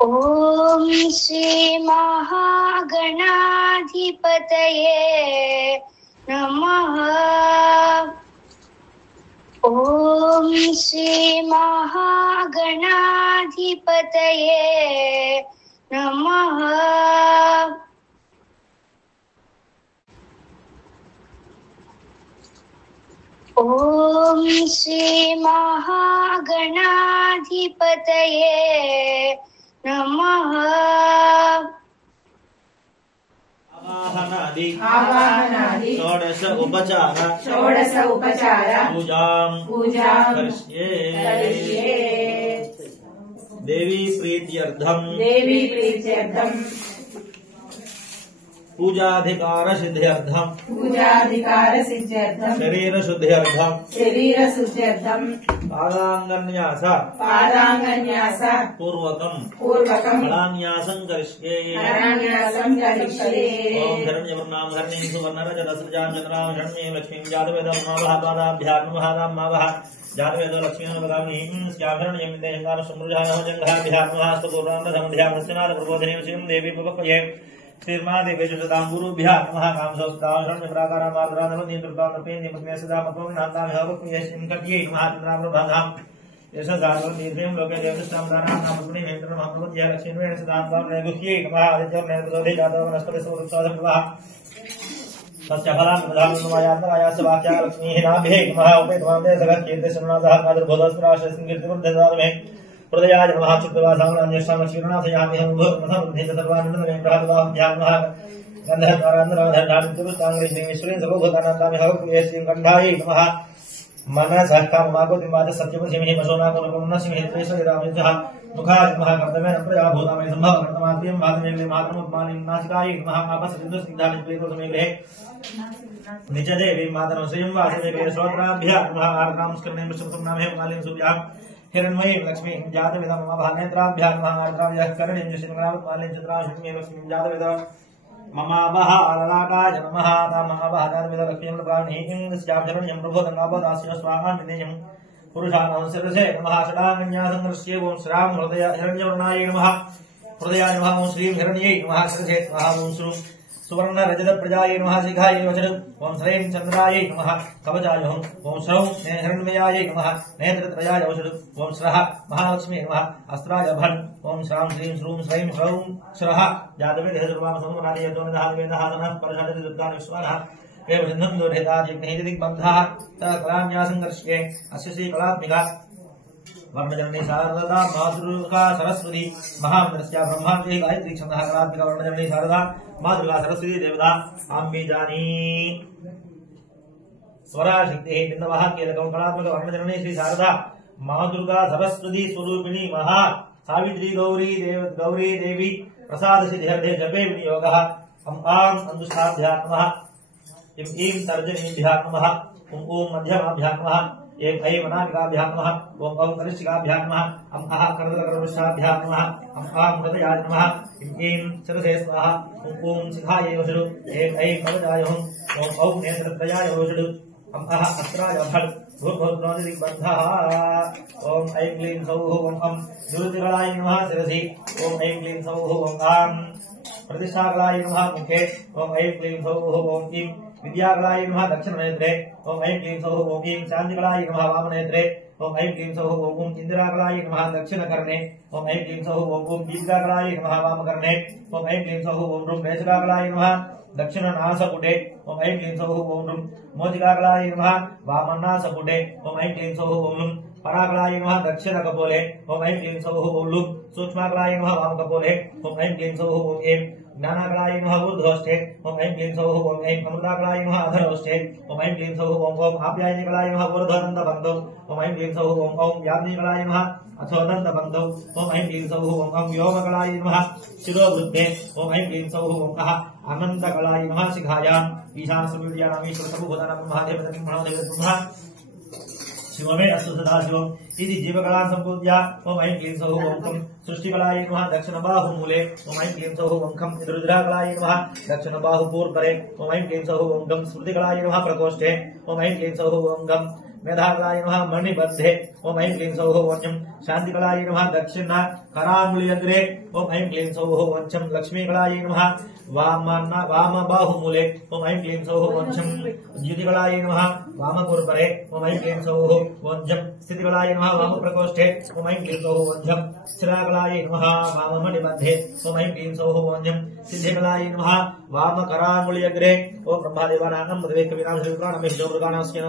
ओम श्री महागणाधिपतये नमः। ओम श्री महागणाधिपतये नमः। ओम श्री महागणाधिपतये नमः। आवाहनादि षोडश उपचार पूजां करिष्ये। देवी प्रीत्यर्थम पूजाधिकार सिद्ध्यर्थम शरीर शुद्ध्यर्थम पादांगन्यास पूर्वकम कलान्यासं करिष्ये। ओम हिरण्यवर्णां हिरण्यं सुवर्णरजतसृजां चन्द्रां हिरण्यं लक्ष्मीं जातवेदं नमः महादाम्मावः जातवेदो लक्ष्मीं वदामि स्याभरणं विदेहंगार समृद्धाय जंघाभ्यां नमः पूर्वान्धसमध्यां हस्तिनाथ प्रबोधिनीं श्रीं देवी पपक्वये श्रीर्मा देवेषु सदाम्बुरुभ्यः नमः कामसौस्ताशरण्य प्राकारा मातराधवनीं दुर्गामपेन्द्रिं मग्ने सदा मत्वविनान्तां हवक्वये श्रीं कट्यै नमः चन्द्रामृभाधाम् यशसागरं दीर्घं लोके देवदृष्टामदानां नामस्मृतिं हेतुं महाप्रभुत्या लक्ष्मीर्वेण सदान्तां नैगुह्यै नमः आदित्यं नैर्गुसोधे जातः वनस्पतिसौरक्षाधर्मः सस्यफलान्मधान्मयान्तरायास्य वाक्या लक्ष्मीः नाभिः नमः उपेतमान्दे सगत्कीर्तिशमनाथः कादर्भोधस्पराशस्मिङ्कीर्तिवृद्धधारमे हृदयाय नमः चित्तवासामनान्यष्टां क्षीरनाथयामिहं भूतमथमृद्धेत सर्वानन्दमें प्रहद्वाभ्यां नमः गन्धद्वारान्धराधर्धामित्युपस्ताङ्ग्री श्रीमेश्वरीं सर्वभूतानान्तामि हवक्रिये श्रीं कण्ठायै नमः मनसः काममागोतिमाद सत्यमसिमिः वशोनाकुलपवनसिमिः त्रेषयदामिजः मुखाय नमः कर्तव्येन प्रया भूतामय सम्भव कर्तमाद्रियं भागमेले मातरमुत्मानिं नासिकायै नमः आपससिद्धुस्निग्धानिप्रेतोसमेले निजदेवीं मातरं श्रियं वासमेले श्रोत्राभ्यां नमः आर्द्रांस्करणेन विष्णुसंनामे मालिं सूर्यां हिरण्मयीं लक्ष्मीं जातवेदं मम भानेत्राभ्यां नमः आर्द्राभ्यः करणीं श्रीमङ्गलावत्मालिं चन्द्रां लक्ष्मीं जातवेदं ममावह ललाटाय नमः तामवह जातवेद लक्ष्मीं प्राणीं स्याभरणं प्रबोधनापदास्य स्वाहां नित्यं पुरुषाणां शिरसे नमः षडाङ्गन्यासं करिष्ये। ओं श्रां हृदय हिरण्यवर्णायै नमः हृदयाय नमः। ओं श्रीं हिरण्यै नमः शिरसे नमः। ओं श्रूं सुवर्ण रजत प्रजायै नमः शिखायै वचनं। ओं श्रीं चन्द्रायै नमः कवचाय। ओं श्रौं हिरण्मयायै नमः नेत्रत्रयाय औषधं। ओं श्रः महालक्ष्मी नमः अस्त्राय भन्। ओं श्रां श्रीं श्रूं श्रैं श्रौं श्रः जातवेदः सर्वामसमनादयतोनिधानवेदः परषादति दुर्गानि विश्वानः एव सिद्धं दोषेताजिग्नेदिग्बन्धः कलान्यासं करिष्ये। अस्य श्रीकलात्मिका वर्णजननी शारदा मातृका सरस्वती महामंत्रस्या ब्रह्माण्डे गायत्री छन्दः कलात्मिका वर्णजननी शारदा मातृका सरस्वती देवता आम्बीजानी स्वराशक्तिः बिन्दवः कीलकं कलात्मक वर्णजननी श्री शारदा मातृका सरस्वती स्वरूपिणी महा सावित्री गौरी देवी प्रसाद सिद्ध्यर्थे जपे विनियोगः। आं अंदुष्टाभ्यां नमः इं ईं तर्जनीभ्यां नमः ओं मध्यमाभ्यां नमः ऐं अनामिकाभ्यां नमः ओं कनिष्ठिकाभ्यां नमः अं करदलकरवृषाभ्यां नमः आं हृदयाय नमः इं ईं शिरसे स्वाहा ओं शिखायै वषडु ऐं कवचाय ओं नेत्रत्रयाय वषडु अस्त्राय भट् भूर्भुवस्पतिदिग्बन्धः। ओं ऐं क्लीं सौः ओं निवृत्तिकलाय नमः शिरसि। ओं ऐं क्लीं सौः ओं प्रतिष्ठाकलाय नमः मुखे। ओं ऐं क्लीं सौः ओं ईं विद्याकलाय नमः दक्षिणनेत्रे। ओं ऐं क्लीं सौः ओं ईं शान्तिकलाय नमः वामनेत्रे। ओं ऐं क्लीं सौः ओं इन्दिराकलाय नमः दक्षिणकर्णे। ओं ऐं क्लीं सौः ओं दीर्घाकलाय नमः वामकर्णे। ओं ऐं क्लीं सौः ओं रेचकाकलाय नमः दक्षिणनासपुटे। ओं ऐं क्लीं सौः ओं मोदिकाकलाय नमः वामनासपुटे। ओं ऐं क्लीं सौः ओं पराकलाय नमः दक्षिणकपोले। ओं ऐं क्लीं सौः ओं सूक्ष्माकलाय नमः वामकपोले। ओं ऐं क्लीं सौः ओं ऐं ज्ञानाकलाय नमः ऊर्ध्वस्थे। ओं ऐं क्लीं सौः ओं ऐं अमृताकलाय नमः अधरोष्ठे। ओं ऐं क्लीं सौः ओं आप्यायनिकलाय नमः ऊर्ध्वदन्तबन्धौ। ओं ऐं क्लीं सौः ओं याज्ञिकलाय नमः अथोदन्तबन्धौ। ओं ऐं क्लीं सौः ओं व्योमकलाय नमः शिरोवृद्धे। ओं ऐं क्लीं सौः ओं अनन्तकलाय नमः शिखायाम् ईशानसर्वविद्यानामीश्वर सर्वभूतानां ब्रह्मादेवतकिं ब्रह्मः शिवमे अस्तु सदाशिवम् इति जीवकलां सम्पूज्य ओं ऐं क्लीं सौः ओं सृष्टिकलाय नमः दक्षिणबाहुमूले। ओं ऐं क्लीं सौः ओं रुद्राकलाय नमः दक्षिणबाहुपूर्वरे। ओं ऐं क्लीं सौः ओं स्मृतिकलाय नमः प्रकोष्ठे। ओं ऐं क्लीं सौः ओं मेधाकलाय नमः मणिबद्धे ओम ऐं क्लीं सौः वंशं शान्तिकलाय नमः दक्षिण कराङ्गुल्यग्रे ओम ऐं क्लीं सौः वंशं लक्ष्मीकलाय नमः वामबाहुमूले ओम ऐं क्लीं सौः वंशं द्युतिकलाय नमः वामकुर्परे ओम ऐं क्लीं सौः वंशं स्थितिकलाय नमः वामप्रकोष्ठे ओम ऐं क्लीं सौः वंशं स्थिराकलाय नमः वाममणिबद्धे ओम ऐं क्लीं सौः वंशं सिद्धिकलाय नमः वामकराङ्गुल्यग्रे ओम ब्रह्मादेवानां मधुवेकविनामश्रीनामहिषोमृगाणस्येन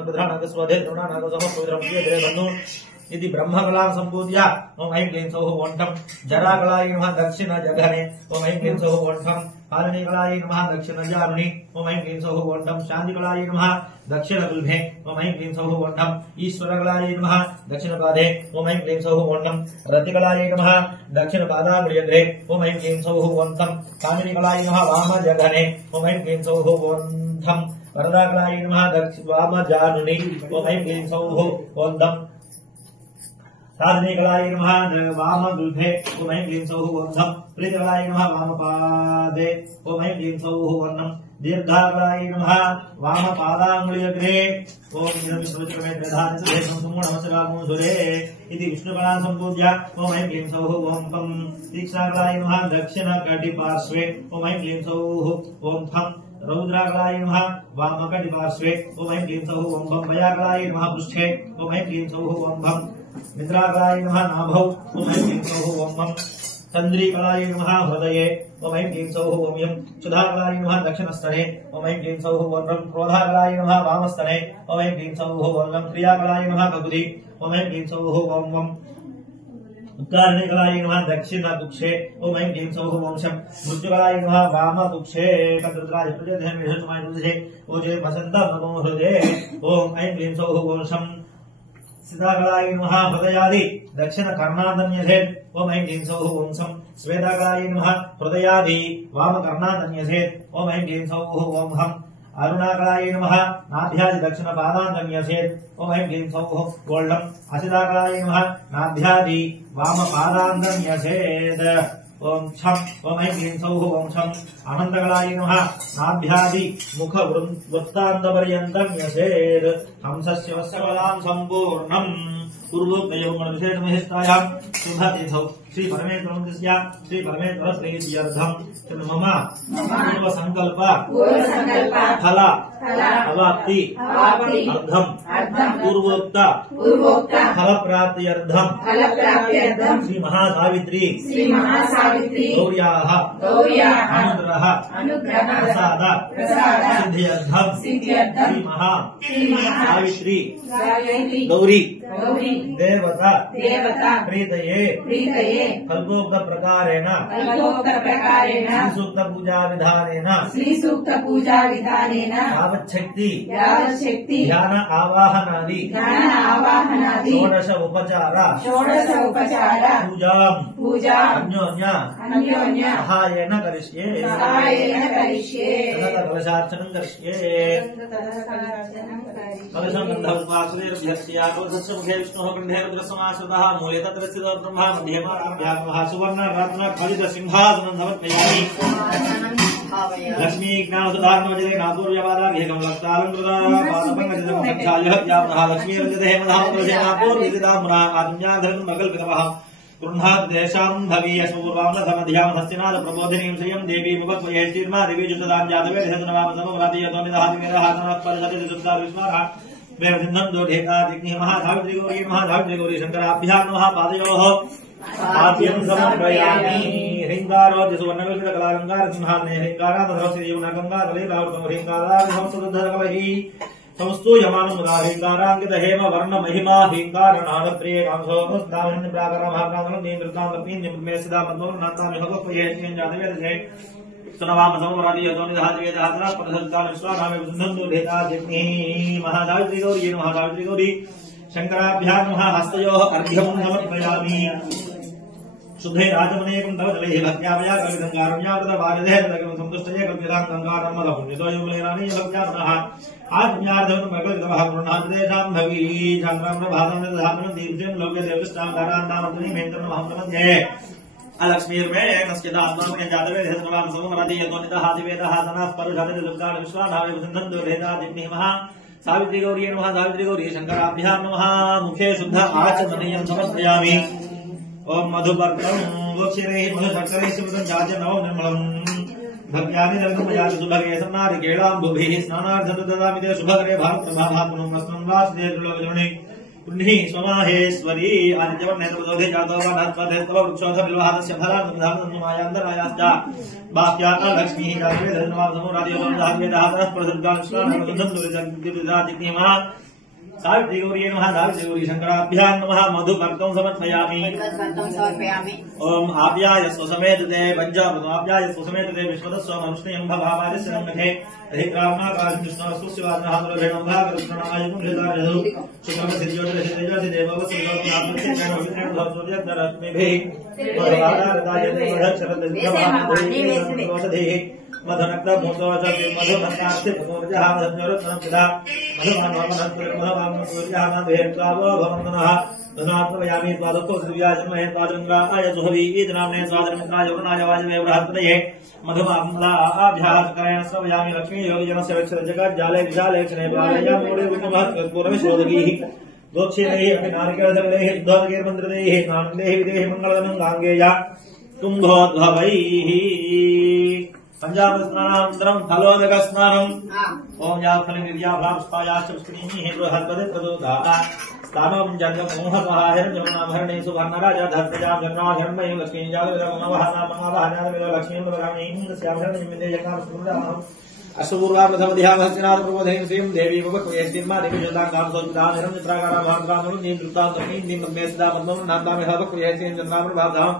इति ब्रह्मकला संपूज्य ओम ऐं क्लीं सौः वंठं जराकलाय नमः दक्षिण जघने ओम ऐं क्लीं सौः वंठं कालनीकलाय नमः दक्षिण जारुणि ओम ऐं क्लीं सौः वंठं शान्तिकलाय नमः दक्षिण गुल्भे ओम ऐं क्लीं सौः वंठं ईश्वरकलाय नमः दक्षिण पादे ओम ऐं क्लीं सौः वंठं रतिकलाय नमः दक्षिण पादाङ्गुल्यग्रे ओम ऐं क्लीं सौः वंठं कामिनीकलाय नमः वाम जघने ओम ऐं क्लीं सौः वंठं वरदाकलाय नमः दक्षिण वाम जारुणि ओम ऐं क्लीं सौः वंठं साधनेकलाय नमः वाम गुल्भे ओम ऐं क्लीं सौः वंठं प्रीतकलाय नमः वाम पादे ओम ऐं क्लीं सौः वंठं दीर्घाकलाय नमः वाम पादाङ्गुल्यग्रे ओम इदं सर्वत्रमे प्रधानसुदेशं सुमूढमसगामुसुरे इति विष्णुकला संपूज्य ओम ऐं क्लीं सौः वंठं दीक्षाकलाय नमः दक्षिण कटिपार्श्वे ओम ऐं क्लीं सौः वंठं रौद्राकलाय नमः वामकटिपार्श्वे ओम ऐं क्लीं सौः वंठं भयाकलाय नमः पृष्ठे ओम ऐं क्लीं सौः वंठं मित्राकलाय नमः नाभौ ओम ऐं क्लीं सौः वंठं चन्द्रीकलाय नमः हृदये ओम ऐं क्लीं सौः वंयं सुधाकलाय नमः दक्षिणस्तने ओम ऐं क्लीं सौः वंयं क्रोधाकलाय नमः वामस्तने ओम ऐं क्लीं सौः वंयं क्रियाकलाय नमः ककुदि ओम ऐं क्लीं सौः वंयं उत्कारणिकलाय नमः दक्षिणकुक्षे ओम ऐं क्लीं सौः वंशं मृत्युकलाय नमः वामकुक्षे कद्रुद्राय प्रजयधे ओजे वसन्तं नमो हृदये ओम ऐं क्लीं सौः वंशं सिद्धाकलाय नमः हृदयादि दक्षिण कर्णादन्यसेत् ओम ऐं क्लीं सौः वंशं स्वेदाकलाय नमः हृदयादि वाम कर्णादन्यसेत् ओम ऐं क्लीं सौः वंशं अरुणाकलाय नमः नाभ्यादि दक्षिण पादान्तन्यसेत् ओम ऐं क्लीं सौः गोल्डं असिदाकलाय नमः नाभ्यादि वाम पादान्तन्यसेत् ओम छम ओम ऐं क्लीं सौः वंशं अनन्तकलाय नमः नाभ्यादि मुख वृत्तान्तपर्यन्तं न्यसेत् हंसस्य वत्सकलां सम्पूर्णम् पूर्वोक्तयोगुणविशेषमहिष्ठायां शुभतिथौ श्री परमेश्वरस्य श्री परमेश्वर प्रीत्यर्थं मम पूर्वसंकल्प फल अवाप्ति अर्थं पूर्वोक्त फल प्राप्त्यर्थं श्री महासावित्री गौर्याः अनुग्रह प्रसाद सिद्ध्यर्थं श्री महासावित्री गौरी देवता प्रीतये कल्पोक्त प्रकारेण श्री सूक्त पूजा विधानेन यावच्छक्ति ध्यान आवाहनादि षोडश उपचार पूजा अन्योन्य सहायेन करिष्ये कलशार्चनं करिष्ये कलशं गन्धपुष्पाकुलेर्भ्यस्य मुखे विष्णोः कण्ठे रुद्रसमाश्रितः मूले तत्र स्थितो ब्रह्मा मध्यमाभ्यां सुवर्ण रत्न फलित सिंहासनं समर्पयामि लक्ष्मी ज्ञानसुधार्णवजले नापूर्यवादाभ्येकं लक्तालङ्कृतापादपङ्कजं सञ्चाल्यः व्याप्तः लक्ष्मीरञ्जते हेमधामपूर्विदिताम्रा आत्म्याधरं मकल्पितवः गृह्णात् देशां भगीयशूर्वां समध्यां हस्तिनाथ प्रबोधिनीं श्रियं देवीमुपत्वये श्रीर्मा देवी जुतदां जातवे धनवामसमव्रातीयतोनिदहादिवेदहातनः परिषदि दुर्गा विस्मरः वेदसिन्धं दोढेकादिग्निः महाधावित्री गौरी शङ्कराभ्यां नमः पादयोः आद्यं समर्पयामि ह्रीङ्कारोद्य सुवर्णकल्पितकलालङ्कारसिंहासने ह्रीङ्कारामधरश्रीयुनगङ्गाकलेरावृतं ह्रीङ्कारादिहंसदुद्धरकलैः संस्तूयमानमुदा ह्रीङ्काराङ्कित हेम वर्ण महिमा ह्रीङ्कारनादप्रिये कांसोस्तावन् प्राकरमहाकाङ्गलं नीमृतां लक्ष्मीं निमग्ने सिदा मन्दोन्नान्तामि भगवत्वये जातवेदे सुनवामसमव्रातीयतोनिदहादिवेदहातनः परसत्तां विश्वानामे विसन्धन्तु धेतादिग्निः महाधावित्री गौरी महाधावित्री गौरी शङ्कराभ्यां नमः हस्तयोः अर्घ्यं समर्पयामि शुद्धे राजमनेकं तव जलैः भक्त्यामया कविदङ्गारम्याकृतवारिधे सन्तुष्टये कल्पितां गङ्गारम्मलपुण्यतोयुमलेनानि भक्त्यापुनः आत्म्यार्धं प्रकल्पितवः गृह्णातेषां भगी चान्द्राम्रभातं दधातनं दीर्घं लव्यदेवष्टां गारान्नामर्तनीं हेन्तर्नमहं प्रपद्ये अलक्ष्मीर्मे कस्यदात्मानं जातवे धनवां समरादीयतोनिदहादिवेदहातनः परुषादिदुर्गाणि विश्वानावे विसन्धन्तु धेतादिग्निः सावित्री गौरी नमः सावित्री गौरी शंकराभ्यां नमः मुखे शुद्ध आचमनीयं समर्पयामि ओम मधुपर्कं गोक्षीरे मधुशर्करे सिमृतं जातनवं निर्मलं भक्त्यानि दर्शमयाति सुभगे सन्नारिकेलाम्बुभिः स्नानार्थं ददामि ते शुभकरे भावप्रभाभात्मनं प्रश्नं वासुदेवलोकजनने पुण्हि स्वमाहेश्वरी आदित्यवर्णेतवदोधे जातोवनस्पतेस्तव वृक्षोऽथ बिल्वहारस्य फलानुधानन्दमायान्दरायाश्च बाह्या लक्ष्मीः जातवे धर्मवासमो राजयोगधार्यदाहतः प्रसद्गानुष्ठानमनुसन्दुरितगिरिराजिज्ञेमः सावित्री गौरी नमः सावित्री गौरी शंकराभ्यां नमः मधुपर्कं समर्पयामि ओम आप्याय स्वसमेतते पंचामृताप्याय स्वसमेतते विश्वतस्व मनुष्यं भवामादिस्य नमः दैत्रामा कालकृष्णस्वस्यवादनहादुरभेणोभागकृष्णनायकुंजदारधु शुक्रमसिद्ध्योतिरसिद्धेजसि देववसुयोगनाथरश्मिभिः मधुराधारदायत्मधक्षरदधिकमहादेवीः मधुनक्तभूतोच मधुमत्यास्ति पुनर्जः मधुरत्नं पिता मधुमानवमनस्पुरमधुमानस्पुरजः भवन्तनः धनात्मयामि स्वादत्तो दिव्याजन्महे स्वादन्द्राय सुहवीतनाम्ने स्वादनमित्राय वरनाय वाजवे बृहत्पदये मधुमाम्लाभ्याकरेण श्रवयामि लक्ष्मी योगिजनस्य वक्षजगज्जाले विशाले क्षणे बालयामि पूर्वविष्णुमहत्पूर्णविशोदगीः दोक्षेदैः अपि नारिकेलदलैः उद्धवगैर्मन्त्रदैः नानन्दैः विदेः मङ्गलधनं गाङ्गेय कुम्भोद्भवैः पंचामृतस्नानानन्तरं फलोदकस्नानम् ओम याफलनिर्याभ्रांस्पायाश्च पुष्करिणीः बृहत्पदे प्रदोदाः स्थानं जगमोहसहायं जमुनाभरणे सुवर्णराजा धर्तजां जन्माधर्मये लक्ष्मीं जागरमनवहनामहावहनामिलो लक्ष्मीं वराणीं स्याभरणिमिन्दे जन्मास्मृताम् अशुपूर्वा प्रथमध्यामहस्तिनाथ प्रबोधयन् श्रीं देवी भवक्वयस्तिन्मा देवी जोताङ्गां सोचितानिरं चित्राकारां महान्त्रानुं नीं दृप्तां तमीं नीं नम्ये सदा पद्मं नान्दामि भवक्वयस्तिन् जन्मामृभावताम्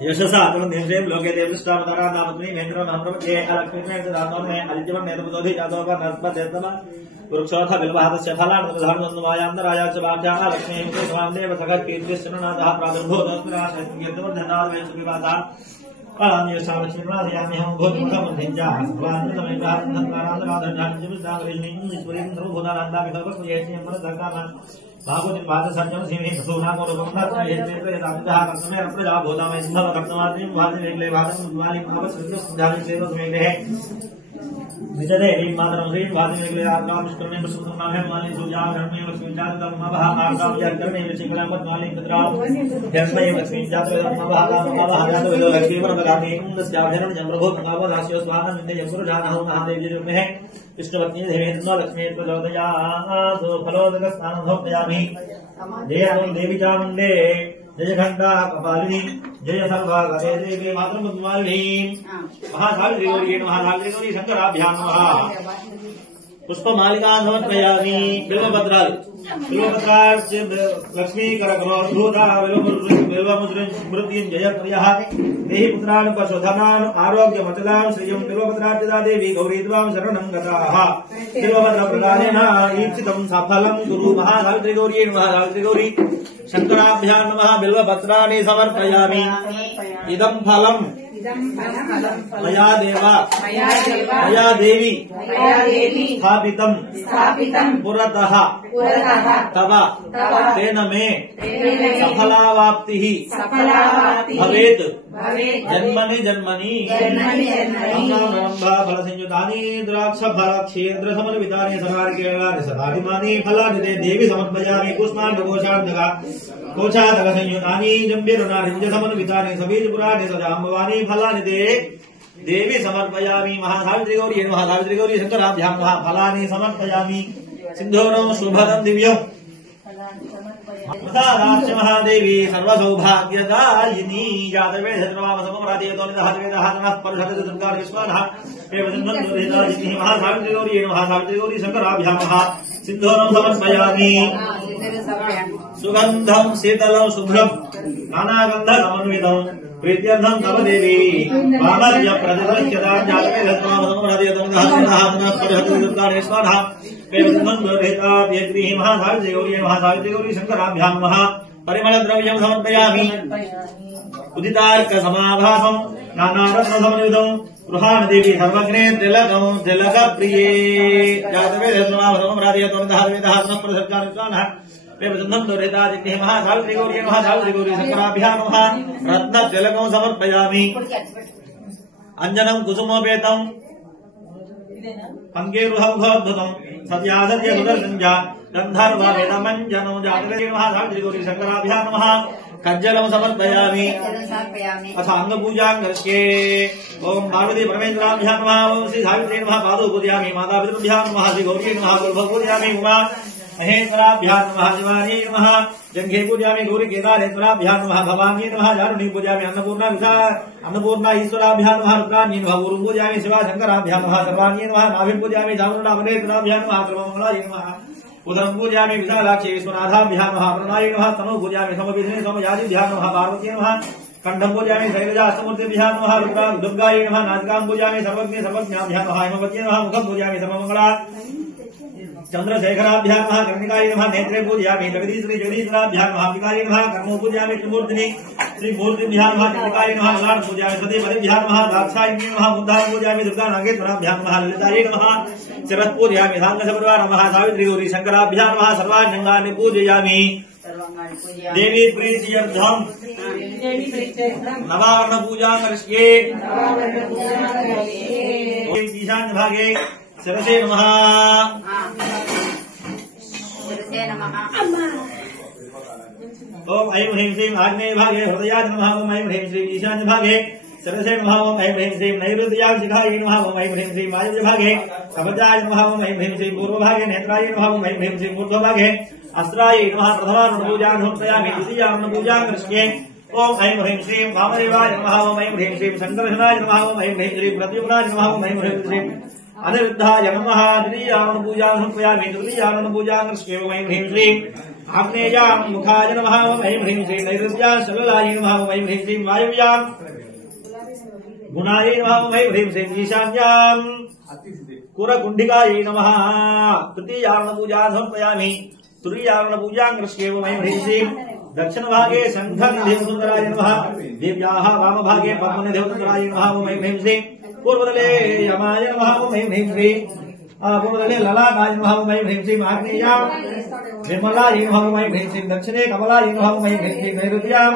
यशसा तमन्दिं लोके देवृष्टावतारा नामत्मी महेन्द्रो नामप्रपद्ये अलक्ष्मीमेन दानोर्मे अलिज्यवन्नेतपदोधि जातोपनस्पतेतम वृक्षोऽथ बिल्वहारस्य फलानुधानन्दमायान्दराया च वाक्याः लक्ष्मीः स्वामदेव सखत्कीर्तिश्चननाथः प्रादुर्भूतोऽस्मिराशक्तिर्दमर्धनादवेषु विवादा लक्ष्मीनाथयाम्यहं भूतमुखमन्दिञ्जा भगवान् भागवती भागसंजम सिंह सुनामो रघुनाथ येन्द्र यदांगहा कर्तमे प्रजा भूतामय सिंह कर्तमात्रि वादि वेगले भागम द्वारि भावस सुधारि सेव स्मेले विजय हि मातरं श्री वादि वेगले आत्मा विष्णुने सुनामे मानि सुजा धर्मे लक्ष्मी जातम महा आर्गाम जर्मे विचिकलाम द्वारि कद्रा जन्मे लक्ष्मी जात महा महा जात वेद लक्ष्मी वरदानि उन्दस्याभरणं जमृभो भगव राशियो स्वाहा निंदे यपुर जानहु महादेव जी में विष्णुपत्नी देवेन्द्र लक्ष्मी प्रचोदयात् फलोदक स्नानं समर्पयामि जय देवी चामुण्डे जय घंटा कपालिनी जय सर्वगते देवी मातृमद्वालिनी महासावित्री गौरी महासावित्री गौरी शंकराभ्यां नमः पुष्पमालिका समर्पयामि बिल्वपत्राल लक्ष्मी करकरोद्धूता बिल्वमृत्युञ्जय प्रियः देहि पुत्रान् पशुधनान् आरोग्यमचलां श्रियं बिल्वपत्रार्चिता देवी गौरी त्वां शरणं गताः बिल्वपत्रप्रदानेन ईप्सितं सफलं कुरु महासावित्री गौरी महासावित्री गौरी शंकराभ्यां नमः बिल्वपत्राणि समर्पयामि इदं फलं मया देवा मया देवी स्थापितं पुरतः तव तेन मे सफलावाप्तिः भवेत् जन्मनि जन्मनि फलसंयुतानि द्राक्षफलक्षेत्रसमन्वितानि सदारिकेलानि सदारिमानि फलानि ते देवी समर्पयामि कोशादकसंयुतानि जम्बीरुणारिञ्जसमन्वितानि सबीजपुराणि सजाम्बवानि फलानि ते देवी समर्पयामि महासावित्री गौरी महासावित्री गौरी शंकराभ्यां फलानि समर्पयामि सिन्धोरं शुभदं दिव्यम् मदादाश्च महादेवी सर्वसौभाग्यदायिनी जातवेदधर्मावसमरादेवतोनिदहद्वेदहानः परिषदति दुर्गा विश्वानः एवं महासावित्री गौरी शंकराभ्यां सिन्धोरं समर्पयामि सुगंधं शीतलं शुभ्रं नानागन्धसमन्वितं प्रीत्यर्थं तव देवी वामर्य प्रजलक्ष्यतां जातवेदधर्मावसमरादेवतोनिदहद्वेदहानः परिषदति दुर्गा विश्वानः महासावित्री गौरी शंकराभ्यां परिमल द्रव्यं समर्पयामि उदितार्क समाभासं नानारत्नसमन्वितं गृहाण देवी सर्वग्ने तिलकं तिलकप्रिये जातवेदधर्मावसमरादेवतोनिदहद्वेदहानः परिषदति महासावित्री गौरी शंकराभ्यां रत्न तिलकं समर्पयामि अंजनं कुसुमोपेतं अंगेरुहमुखोद्भुतम् सत्यासत्य सुदर्शनञ्च गन्धर्व वेदमञ्जनो जातवेदे नमः सावित्री गौरी शङ्कराभ्यां नमः कज्जलं समर्पयामि अथ अंगपूजां करिष्ये ओम पार्वती परमेश्वराभ्यां नमः ओम श्री सावित्री नमः पादौ पूजयामि मातापितृभ्यां नमः श्री गौरी नमः गुरुभ्यो पूजयामि उमा महेश्वराभ्यां नमः शिवानी नमः जंघे पूजयामि गौरी केदारेश्वराभ्यां नमः भवानी नमः जारुणी पूजयामि अन्नपूर्णा ईश्वराभ्यां नमः रुद्राणी नमः गुरुं पूजयामि शिवा शंकराभ्यां नमः सर्वाणी नमः नाभिं पूजयामि चामुण्डा महेश्वराभ्यां नमः सर्वमंगलाय नमः उदरं पूजयामि विशालाक्षी विश्वनाथाभ्यां नमः प्रणाय नमः तनो पूजयामि समविधिने समयाजिभ्यां नमः पार्वती नमः कंठं पूजयामि शैलजास्तमूर्तिभ्यां नमः दुर्गायै नमः नासिकां पूजयामि सर्वज्ञ सर्वज्ञाभ्यां नमः हेमवत्यै नमः मुखं पूजयामि सर्वमंगला चंद्रशेखराभ्यां नमः कर्णिकायै नमः नेत्रे पूजयामि जगदीश्वराभ्यां नमः अंबिकायै नमः कर्मो पूजयामि त्रिमूर्तिनि श्रीमूर्तिभ्यां नमः चंडिकायै नमः ललाट पूजयामि सतीपतिभ्यां नमः दाक्षायिन्यै नमः मुद्दां पूजयामि दुर्गा नागेश्वराभ्यां नमः ललितायै नमः शिरः पूजयामि साङ्गसपरिवार नमः सावित्री गौरी शङ्कराभ्यां नमः सर्वाण्यङ्गानि पूजयामि देवी प्रीत्यर्थम् नवावरण पूजा करिष्ये ईशान्य भागे शिरसे नमः ओम ऐं ह्रीं श्रीं आग्नेय भागे हृदयाय नमः ओम ऐं ह्रीं श्रीं ईशान्य भागे शिरसे नमः ओम ऐं ह्रीं श्रीं नैऋत्यां शिखायै नमः ओम ऐं ह्रीं श्रीं वायव्य भागे कवचाय नमः ओम ऐं ह्रीं श्रीं पूर्व भागे नेत्राय नमः ओम ऐं ह्रीं श्रीं ऊर्ध्व भागे अस्त्रायै नमः प्रथमां पूजां समर्पयामि द्वितीयां पूजां करिष्ये ओम ऐं ह्रीं श्रीं वामदेवाय नमः ओम ऐं ह्रीं श्रीं शङ्करशनाय नमः ओम ऐं ह्रीं श्रीं प्रद्युम्नाय नमः ओम ऐं ह्रीं श्रीं अनिरुद्धाय नमः द्वितीयां पूजां समर्पयामि तृतीयां पूजां करिष्ये ओम ऐं ह्रीं श्रीं आग्नेयां मुखाय नमः ओम ऐं ह्रीं श्रीं नैऋत्यां सललाय नमः ओम ऐं ह्रीं श्रीं वायव्यां गुणायै नमः ओम ऐं ह्रीं श्रीं ईशान्यां कुरकुण्डिकायै नमः तृतीयां पूजां समर्पयामि तुरीयां पूजां करिष्ये ओम ऐं ह्रीं श्रीं दक्षिण भागे शंखं देवसुन्दराय नमः देव्याः वाम भागे पद्मने देवसुन्दराय नमः ओम ऐं ह्रीं श्रीं पूर्वदले यमाय नमः ओम ऐं ह्रीं श्रीं पूर्वदले ललाटाय नमः ओम ऐं ह्रीं श्रीं आग्नेयां विमलाय नमः ओम ऐं ह्रीं श्रीं दक्षिणे कमलाय नमः ओम ऐं ह्रीं श्रीं नैऋत्यां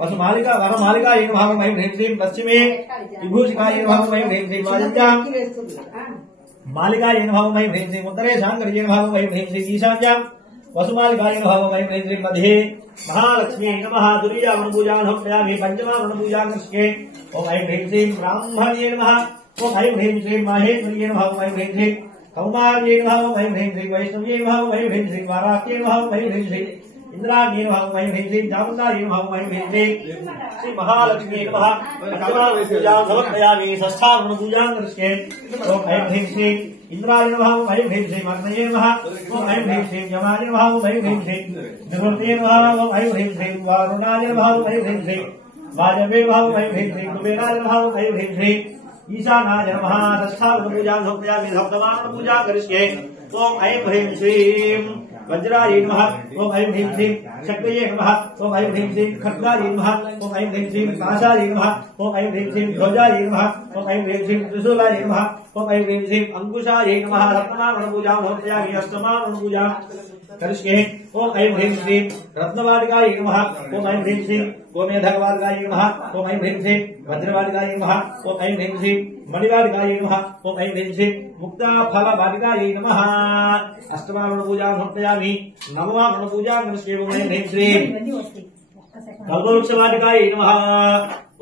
वसुमालिका वरमालिकाय नमः ओम ऐं ह्रीं श्रीं पश्चिमे विभूषिकाय नमः ओम ऐं ह्रीं श्रीं वायव्यां मालिकाय नमः ओम ऐं ह्रीं श्रीं उत्तरे शाङ्कर्ये नमः ओम ऐं ह्रीं श्रीं ईशान्यां वसुमालिकाय नमः ओम ऐं ह्रीं श्रीं मध्ये महालक्ष्मी नमः तुरीयां पूजां समर्पयामि पंचमां पूजां करिष्ये ओम ऐं ह्रीं श्रीं ब्राह्मण्ये नमः ओम ऐं ह्रीं श्रीं माहेश्वर्ये नमः ओम ऐं ह्रीं श्रीं कौमार्ये नमः ओम ऐं ह्रीं श्रीं वैष्णव्ये नमः ओम ऐं ह्रीं श्रीं वाराह्ये नमः ओम ऐं ह्रीं श्रीं इंद्राण्ये नमः ओम ऐं ह्रीं श्रीं चामुण्डायै नमः ओम ऐं ह्रीं श्रीं श्री महालक्ष्मी नमः पंचमां पूजां समर्पयामि षष्ठां पूजां करिष्ये ओम ऐं ह्रीं श्रीं इंद्राय नमः ओम ऐं ह्रीं श्रीं अग्नये नमः ओम ऐं ह्रीं श्रीं यमाय नमः ओम ऐं ह्रीं श्रीं निवृत्तये नमः ओम ऐं ह्रीं श्रीं वारुणाय नमः ओम ऐं ह्रीं श्रीं वायव्ये नमः ओम ऐं ह्रीं श्रीं कुबेराय नमः ओम ऐं ह्रीं श्रीं ईशानाय नमः षष्ठां पूजां समर्पयामि सप्तमां पूजां करिष्ये ओम ऐं ह्रीं श्रीं वज्राय नमः ओम ऐं ह्रीं श्रीं शक्तये नमः ओम ऐं ह्रीं श्रीं खड्गाय नमः ओम ऐं ह्रीं श्रीं पाशाय नमः ओम ऐं ह्रीं श्रीं ध्वजाय नमः ओम ऐं ह्रीं श्रीं त्रिशूलाय नमः ओम ऐं ह्रीं श्रीं अंकुशाय नमः सप्तमां पूजां समर्पयामि अष्टमां पूजां करिष्ये ओम ऐं ह्रीं श्रीं रत्नवाटिकाय नमः ओम ऐं ह्रीं श्रीं गोमेधकवाटिकाय नमः ओम ऐं ह्रीं श्रीं वज्रवाटिकाय नमः ओम ऐं ह्रीं श्रीं मणिवाटिकाय नमः ओम ऐं ह्रीं श्रीं मुक्ताफलवाटिकाय नमः अष्टमां पूजां समर्पयामि नवमां पूजां करिष्ये ओम ऐं ह्रीं श्रीं कल्पवृक्षवाटिकाय नमः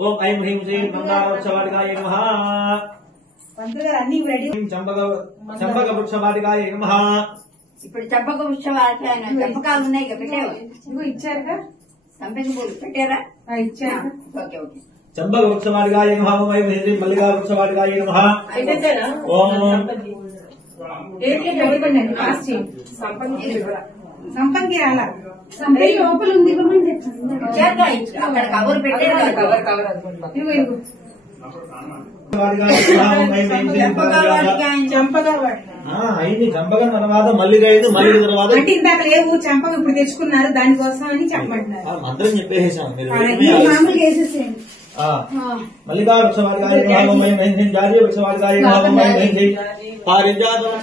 ओम ऐं ह्रीं श्रीं गंगावृक्षवाटिकाय नमः चंपकवृक्षवाटिकाय नमः ఇప్పుడు చంపక చంపకాలు ఉన్నాయి కదా పెట్టావా ఇగో ఇచ్చారుగా సంపంగి పూలు పెట్టారా ఇచ్చారు ఓకే ఓకే चंपक वृक्षवाटिकाय नमः ओम ऐं ह्रीं श्रीं मल्लिका वृक्षवाटिकाय नमः ओम సంపంగి రాల సంపంగి లోపల ఉంది అక్కడ కవర్ పెట్టారు కవర్ ఇగో ఇగో అయింది చంపకం తర్వాత మల్లిక అయింది మల్లిక తర్వాత అంటే ఇందాక లేవు చంపకం ఇప్పుడు తెచ్చుకున్నారు దానికోసం అని చెప్పమంటున్నారు మంత్రం చెప్పేసాం మామూలుగా వేసేసేయండి मल्लिका वृक्षवाटिकाय नमः ओम ऐं ह्रीं श्रीं जाजी वृक्षवाटिकाय नमः ओम ऐं ह्रीं श्रीं पारिजातम्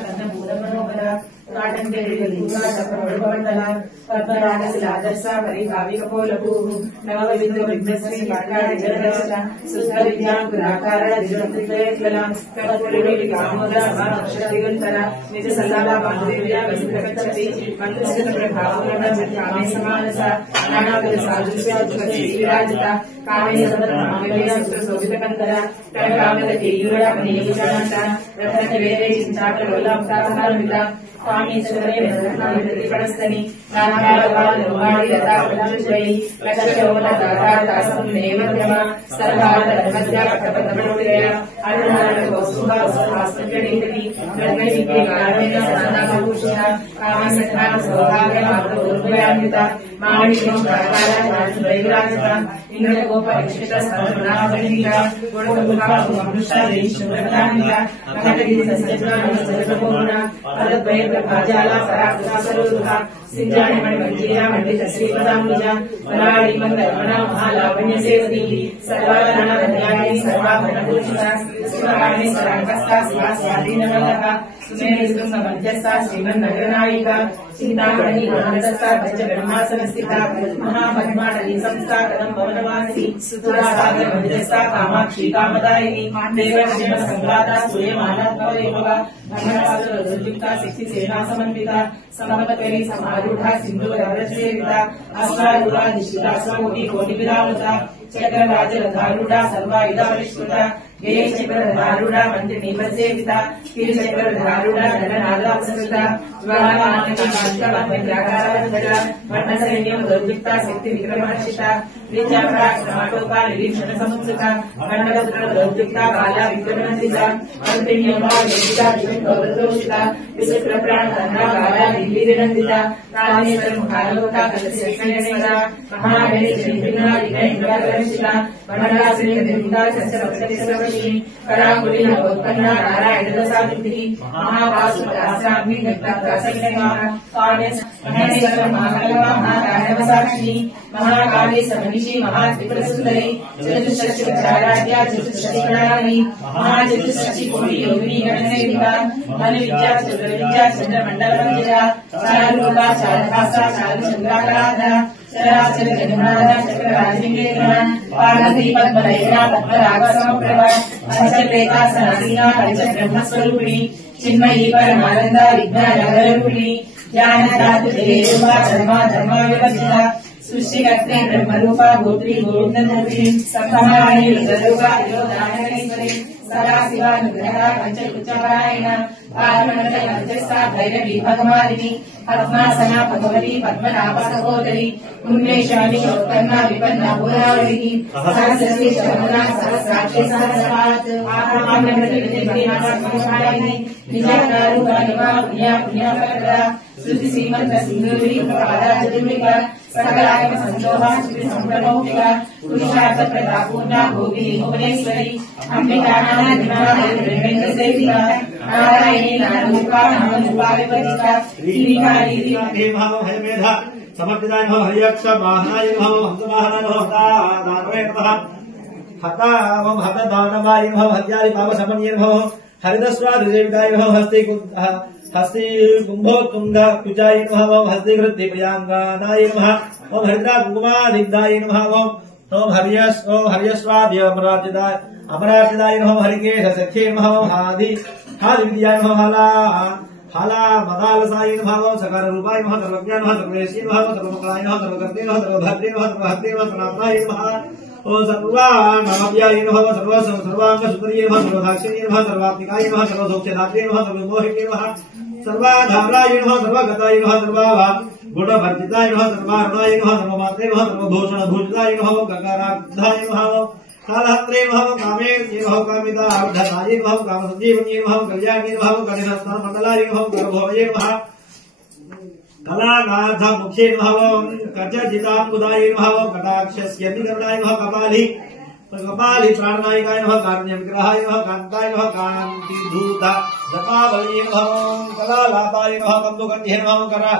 పడస్తని శ్రీమన్నగరనాయిక చింతామణి ఆనందస్థ పంచబ్రహ్మాసన స్థిత మహాపద్మాటలి సంస్థా కదం భవనవాసి సుతురాసాగర మధ్యస్థ కామాక్షి కామదాయిని దేవక్షేమ సంవాద సూర్యమానాత్మక ధర్మరాజుయుక్త శక్తి సేనా సమన్విత సమపకరి సమారూఢ సింధురసేవిత అశ్వారూఢ నిశితాశ్వకోటి కోటి విరామత చక్రరాజరథారూఢ సర్వాయుధావిష్కృత జయచక్రరథారూఢ మంత్రి నిపసేవిత శ్రీచక్రరథారూఢ గణనాదాపసృత వర్ణసైన్యం దుర్యుక్త శక్తి విక్రమహర్షిత విద్యాప్రాటోపా నిరీక్షణ సముద్రత ఖండపుత్ర దుర్యుక్త బాల విక్రమనందిత మంత్రిణ్యోషిత విశుక్ర ప్రాణ బాల దిల్లీనందిత కాళేశ్వర ముఖాలోక కలశేశ్వర మహాగణి ఇంద్రాగరిషిత మండలాశ్రీ కరాకులి నవోత్పన్న నారాయణ దశాభివృద్ధి మహావాసుగ్ని మహారాయణవసాక్షిణి మహాకాళేశ్వరిషి మహాత్రిపురసుందరి చతుర్షష్టిరాధ్య చతుర్షష్టిప్రణాళి మహాచతుర్షష్టి కోటి యోగిని గణసేవిత మను విద్యా చంద్ర విద్యా చంద్రమండల మందిర చారురూప చారుభాస చారు చంద్రాకరాధ చరాచర జగన్నాథ చక్రరాజలింగేశ్వర పార్వతీ పద్మనయన పద్మరాగ సమప్రభ పంచప్రేత సనాసీనా పంచబ్రహ్మస్వరూపిణి చిన్మయీ పరమానంద విజ్ఞానరూపిణి జ్ఞానదాతు జయరూప ధర్మా ధర్మ వివర్జిత సృష్టికర్తే బ్రహ్మరూప గోత్రీ గోవిందమూర్తి సంభవాణి రుద్రరూప విరోధానరేశ్వరి సదాశివానుగ్రహ పంచకృత్యపారాయణ పార్వణ మధ్యస్థ భైరవీ భగవారిని పద్మాసన భగవతి పద్మనాభ సహోదరి ఉన్మేషామి ఉత్పన్న విపన్న భూరావళి సహస్రశ్రీ శరణ సహస్రాక్షి సహస్రపాత్ ఆహారాన్ని నిజాకారు పుణ్య పుణ్యఫలద శృతి శ్రీమంత సింధూరి పాదాచతుర్మిక సకలాయమ సంతోహ శృతి సంప్రమౌఖిక పురుషార్థ ప్రతాపూర్ణ భోగిని భువనేశ్వరి అంబికానాథ సేవిక నారాయణి నారూపా నామరూపా విపరీత సమర్పితాయ నమః హరియక్ష వాహనాయ నమః హంసవాహనాయ నమః దానవే నమః హతావం హతదానవాయ నమః హత్యాది పాపశమన్యే నమః హరిదస్వాదిదేవితాయ నమః హస్తి కుంభోత్తుంగ కుచాయ నమః హస్తికృత్తి ప్రియాంగానాయ నమః ఓం హరిద్రా కుంకుమాదిగ్ధాయ నమః ఓం హర్యస్వాద్య అమరార్చిదాయ నమః హరికేశ సఖ్యే నమః హాది విద్యాయ నమః हाला मदालसाय नमः सकार रूपाय नमः सर्वज्ञाय नमः सर्वेशी नमः सर्वमंगलाय नमः सर्वकर्ते नमः सर्वभद्रे नमः सर्वहस्ते नमः सर्वात्माय नमः ओ सर्वानामव्याय नमः सर्वांग सुंदरिये नमः सर्वदाक्षिण्ये नमः सर्वात्मिकाय नमः सर्वसौख्यदात्रे नमः सर्वमोहिने नमः सर्वाधाराय नमः सर्वगताय नमः सर्वाभा गुणवर्जिताय नमः सर्वारुणाय नमः सर्वमात्रे नमः सर्वभूषणभूषिताय नमः गंगाराधाय नमः कालहत्रे नमः कामे नमः कामिता आर्धताय नमः कामसंजीवन्ये नमः कल्याणे नमः कलिहस्तान मंगलाय नमः गर्भवये नमः कलानाथ मुख्ये नमः कर्जजिताम्बुदाय नमः कटाक्षस्य निकरणाय नमः कपाली प्राणनायकाय नमः कारुण्यविग्रहाय नमः कान्ताय नमः कान्तिधूत जपावल्ये नमः कलालापाय नमः कन्दुकन्ये नमः करा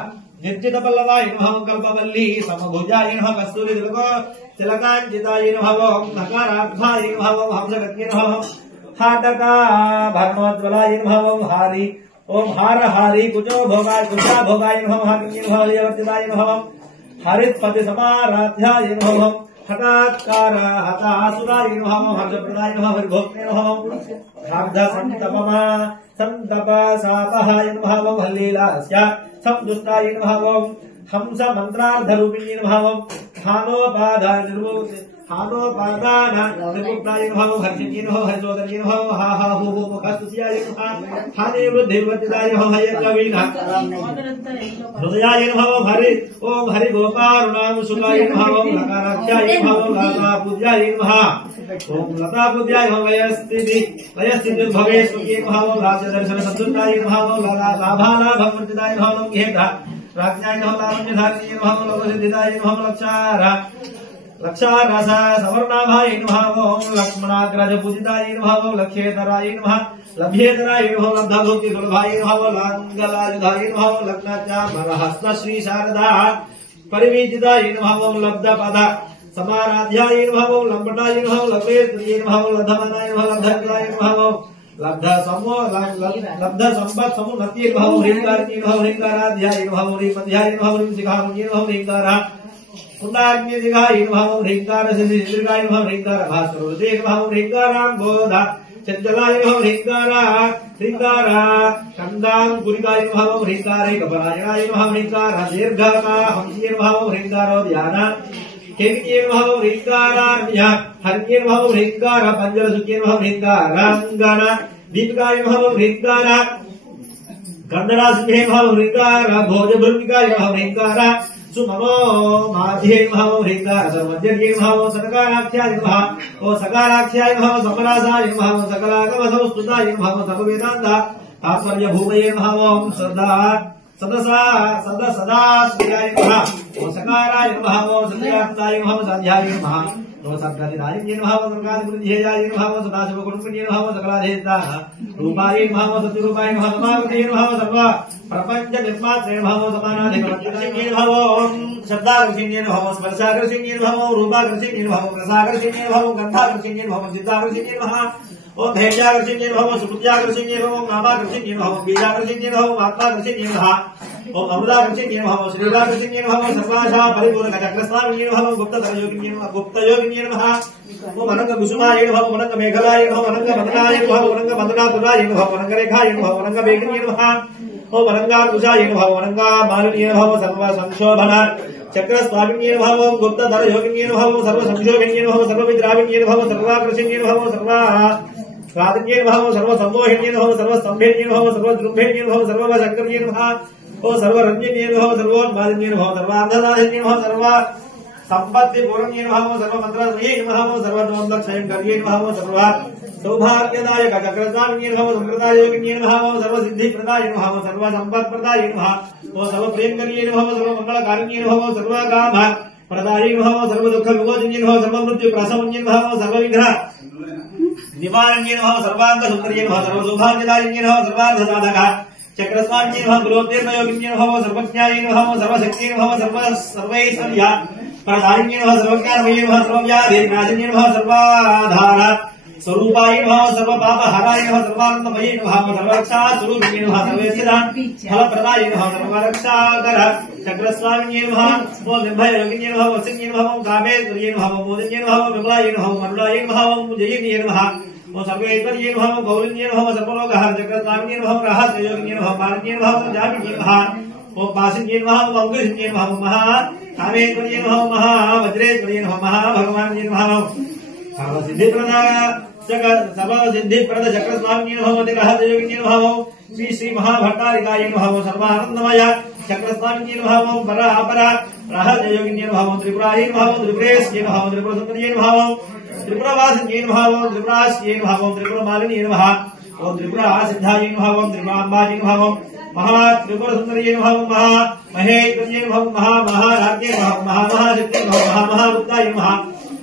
निर्जित पल्लवाय नमः कल्पवल्ली समभुजाय नमः कस्तूरी तिलकांजिताय नमः नकारार्थाय नमः हंसगत्ये नमः हाटका भरणोज्ज्वलाय नमः हारी ओम हार हारी कुजो भोगाय कुजा भोगाय नमः हरिण्य नमः लियवर्तिताय नमः हरित्पति समाराध्याय नमः हठात्कार हतासुराय नमः हर्षप्रदाय नमः हरिभोक्ते नमः हर्ष संतपमा संतप सापहाय नमः हल्लीलास्य संदुष्टाय नमः हंस मंत्रार्धरूपिणी नमः हानोपादान निर्मुक्ताय नमः हर्षिण्ये नमः हर्षोदर्ये नमः हा हा हु हु मुखस्तुत्याय नमः हाने वृद्धिवर्तिताय नमः हयकवीना हृदयाय नमः हरि ओम हरि गोपारुणाम सुखाय नमः ओम लकाराख्याय नमः लता पूज्याय नमः ओम लता पूज्याय नमः वयस्थिति भवेश्वरी नमः ओम राज्य दर्शन संतुष्टाय नमः ओम लाभालाभवर्तिताय नमः ओम घेता राज्ञाय नमः लावण्यधारिणे नमः लोकसिद्धिताय नमः लक्षारसा सवर्णाभाय नमः ओम लक्ष्मणाग्रज पूजिताय नमः ओम लक्ष्येतराय नमः लभ्येतराय नमः लब्धभुक्ति सुलभाय नमः लांगलायुधाय नमः लग्नाचामरहस्त श्री शारदा परिवीजिताय नमः ओम लब्धपद समाराध्याय नमः ओम लंबटाय नमः लभ्येतराय नमः लब्धमनाय नमः लब्धकलाय नमः लब्ध संपत् समुन्नति नमः ह्रींकाराय नमः ह्रींकाराध्याय नमः ह्रींमध्याय नमः ह्रींशिखामण्ये नमः ह्रींकारः कुंडाग्नि दिगाय नमः ह्रींकार सिद्धिर्गाय नमः ह्रींकार भास्वरते नमः ह्रींकारांबोध चंचलाय नमः ह्रींकार कंदांकुरिकाय नमः ह्रींकार कपरायणाय नमः ह्रींकार दीर्घका हंसिये नमः ह्रींकार ध्यान केविये नमः ह्रींकारान्य हरिये नमः ह्रींकार पंजलसुखे नमः ह्रींकारांगन दीपकाय नमः ह्रींकार गंधरासिंहे नमः ह्रींकार भोजभृंगिकाय नमः ह्रींकार सुमनो माध्ये नमः ह्रींकार सर्वज्ञे नमः सकलाख्याय नमः ओ सकलाख्याय नमः समरासाय नमः सकलागमसंस्तुताय नमः सर्ववेदान्त तात्पर्य भूमये नमः ओम सदा श्रीयाय नमः ओ सकाराय नमः ओम सत्यात्ताय नमः साध्याय नमः ओ सत्कादिनाय नमः सर्गादिवृद्धियाय नमः सदाशिव कुटुंबिने नमः सकलाधेयताः रूपाय नमः सत्यरूपाय नमः समागते नमः सर्व प्रपंच निर्मात्रे नमः समानाधिपतिने नमः ओम शब्दाकर्षिण्ये नमः स्पर्शाकर्षिण्ये नमः रूपाकर्षिण्ये नमः रसाकर्षिण्ये नमः गन्धाकर्षिण्ये नमः सिद्धाकर्षिण्ये नमः ओम धैर्याकर्षिण्ये नमः सुकृत्याकर्षिण्ये नमः नामाकर्षिण्ये नमः बीजाकर्षिण्ये नमः आत्माकर्षिण्ये नमः ओम अमृताकर्षिण्ये नमः श्रीलाकर्षिण्ये नमः सर्वाशा परिपूर्ण चक्रस्वामिने नमः गुप्तधरयोगिन्ये नमः गुप्तयोगिन्ये नमः ओम अनंग कुसुमाय नमः अनंग मेघलाय नमः अनंग मदनाय नमः अनंग मदनातुलाय नमः अनंग रेखाय नमः अनंग बेगिन्ये नमः ओम अनंगाकुशाय नमः अनंग मालिन्ये नमः सर्व संशोभन चक्रस्वामिन्ये नमः ओम गुप्तधरयोगिन्ये नमः सर्व संशोभिन्ये नमः सर्व विद्राविन्ये नमः सर्वाकर्षिण्ये नमः सर्वा राजन्ये नमः सर्व सम्मोहिन्ये नमः सर्व स्तंभेन्ये नमः सर्व द्रुम्भेन्ये नमः सर्व शंकर्ये नमः ओ सर्व रंजन्ये नमः सर्वोन्मादिन्ये नमः सर्वार्धसाधिन्ये नमः सर्व संपत्ति पूर्ण्ये नमः सर्व मंत्रये नमः सर्व द्वन्द्वक्षयंकर्ये नमः सर्व सौभाग्यदायक चक्रस्वामिन्ये नमः संप्रदायोगिन्ये नमः सर्व सिद्धिप्रदाय नमः सर्व संपत्प्रदाय नमः ओ सर्व प्रेमकर्ये नमः सर्व मंगलकारिण्ये नमः सर्व काम प्रदाय नमः सर्व दुःख विमोचन्ये नमः सर्व मृत्यु प्रशमन्ये नमः सर्व विघ्न निवारण्ये नमः सर्वांग सुंदर्ये नमः सर्व सौभाग्यदायिन्ये नमः सर्वार्थ साधक चक्रस्वामिन्ये नमः गुरोत्तीर्णयोगिन्ये नमः सर्वज्ञाय नमः सर्वशक्तिये नमः सर्वैश्वर्य प्रदायिन्ये नमः सर्वज्ञानमये नमः सर्वव्याधिनाशिन्ये नमः सर्वाधार स्वरूपाय नमः सर्वपापहराय नमः सर्वानन्दमये नमः सर्वरक्षा स्वरूपिणे नमः सर्वेसिद्ध फलप्रदाय नमः सर्वरक्षाकर चक्रस्वामिन्ये नमः ओम निर्भययोगिन्ये नमः वसिन्ये नमः ओम कामेश्वर्ये नमः ओम मोदिन्ये नमः ओम विमलाय नमः ओम मरुडाय नमः ओम जयिन्ये नमः ओम सर्वेश्वर्ये नमः ओम गौरिन्ये नमः सर्वलोकहर चक्रस्वामिन्ये नमः रहस्ययोगिन्ये नमः पारण्ये नमः ओम जामिन्ये नमः ओम पासिन्ये नमः ओम अंकुशिन्ये नमः ओम कामेश्वर्ये नमः ओम वज्रेश्वर्ये नमः भगवान्ये नमः सर्वसिद्धिप्रद चक्रस्वामिन्ये नमः रहस्ययोगिन्ये नमः श्री श्री महाभट्टारिकाय नमः सर्वानन्दमय चक्रस्वामिन्ये नमः परा अपरा रहस्ययोगिन्ये नमः त्रिपुराय नमः त्रिपुरेश्ये नमः त्रिपुरसुन्दर्ये नमः त्रिपुरवासिन्ये नमः त्रिपुरास्ये नमः त्रिपुरमालिन्ये नमः ओम त्रिपुरा सिद्धाय नमः त्रिपुराम्बायै नमः महात्रिपुरसुन्दर्ये नमः महेश्वर्ये नमः महाराज्ञे नमः महाशक्ते नमः महामुक्ताय नमः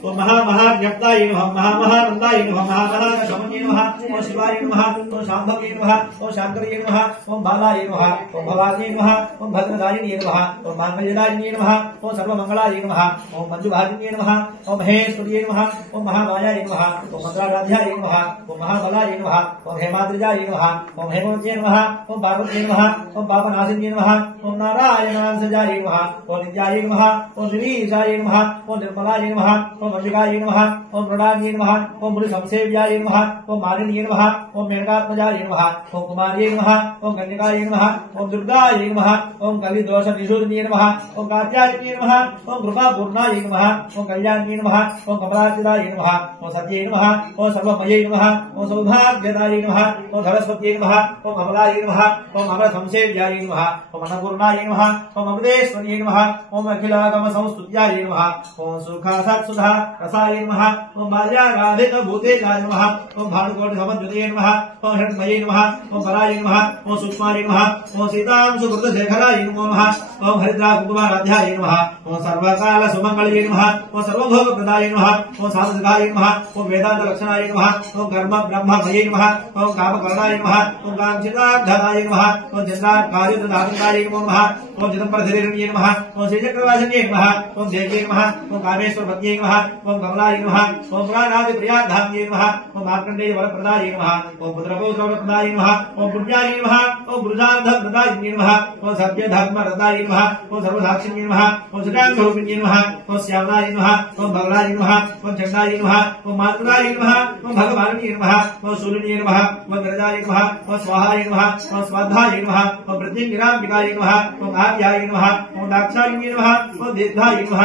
ओम महामहाज्ञप्ताय नमः महामहानंदाय नमः महामहाशमन्ये नमः ओम शिवाय नमः ओम शांभवे नमः ओम शांकरये नमः ओम बालाय नमः ओम भवान्ये नमः ओम भद्रदायिने नमः ओम मांगल्यदायिने नमः ओम सर्वमंगलाय नमः ओम मंजुभागिन्ये नमः ओम महेश्वर्ये नमः ओम महामायाय नमः ओम मंगलाराध्याय नमः ओम महाबलाय नमः ओम हेमाद्रिजाय नमः ओम हेमवत्ये नमः ओम पार्वत्ये नमः ओम पापनाशिन्ये नमः ओम नारायणांसजाय नमः ओम नित्याय नमः ओम श्रीशाय नमः ओम निर्मलाय नमः ओम अंबिकाय नमः ओम मृडान्ये नमः ओम मुनिसंसेव्याय नमः ओम मालिन्ये नमः ओम मेनकात्मजाय नमः ओम कुमार्ये नमः ओम कन्यकाय नमः ओम दुर्गाय नमः ओम कलिदोषनिषूदिन्ये नमः ओम कात्यायन्ये नमः ओम कृपापूर्णाय नमः ओम कल्याण्ये नमः ओम कमलार्चिताय नमः ओम सत्ये नमः ओम सर्वमये नमः ओम सौभाग्यदाय नमः ओम सरस्वत्ये नमः ओम कमलाय नमः ओम अमरसंसेव्याय नमः ओम अन्नपूर्णाय नमः ओम अमृतेश्वर्ये नमः ओम अखिलागम संस्तुत्याय नमः ओम सुखासत्सुधा रसाय नमः ओम बाल्यागाधितभूतेजाय नमः ओम भानुकोटिसमद्युते नमः ओम हिरण्मये नमः ओम पराय नमः ओम सूक्ष्माय नमः ओम सीतांशुकृतशेखराय नमो नमः ओम हरिद्राकुकुमाराध्याय नमः ओम सर्वकाल सुमंगलये नमः ओम सर्वभोगप्रदाय नमः ओम साधकाय नमः ओम वेदांत लक्षणाय नमः ओम कर्म ब्रह्ममये नमः ओम कामकरणाय नमः ओम कांक्षितार्थाय नमः ओम चन्द्राकार्यदाताय नमो नमः ओम चिदंबरधीरण्ये नमः ओम श्रीचक्रवासिन्ये नमः ओम देव्ये नमः ओम कामेश्वरपत्ये नमः ओम कमलाय नमः ओम पुराणादिप्रियाधाम्ये नमः ओम मार्कण्डेय वरप्रदाय नमः ओम पुत्रपौत्रवरप्रदाय नमः ओम पुण्याय नमः ओम गुरुजार्धप्रदायिन्ये नमः ओम सत्यधर्मरताय नमः ओम सर्वसाक्षिण्ये नमः ओम सुजांशरूपिण्ये नमः ओम श्यामलाय नमः ओम भगलाय नमः ओम चण्डाय नमः ओम मातृकाय नमः ओम भगवान्ये नमः ओम शूलिन्ये नमः ओम विरजाय नमः ओम स्वाहाय नमः ओम स्वाधाय नमः ओम प्रत्यङ्गिराम्बिकाय नमः ओम आद्याय नमः ओम दाक्षायिन्ये नमः ओम दीर्घाय नमः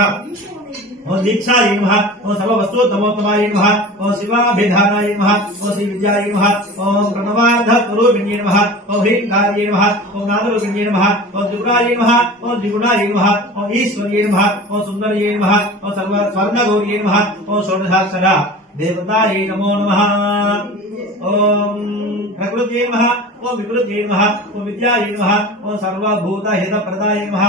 ओम दीक्षाय नमः ओम सर्ववस्तुतमोत्तमाय नमः ओम शिवाभिधानाय नमः ओम श्रीविद्याय नमः ओम प्रणवार्धस्वरूपिण्ये नमः ओम ह्रींकार्ये नमः ओम नादरूपिण्ये नमः ओम दुर्गाय नमः ओम द्विगुणाय नमः ओम ईश्वर्ये नमः ओम सुन्दर्ये नमः ओम सर्वस्वर्णगौर्ये नमः ओम षोडशाक्षरा देवतायै नमो नमः ओम प्रकृत्यै नमः ओम विकृत्यै नमः ओम विद्यायै नमः ओम सर्वभूतहितप्रदाय नमः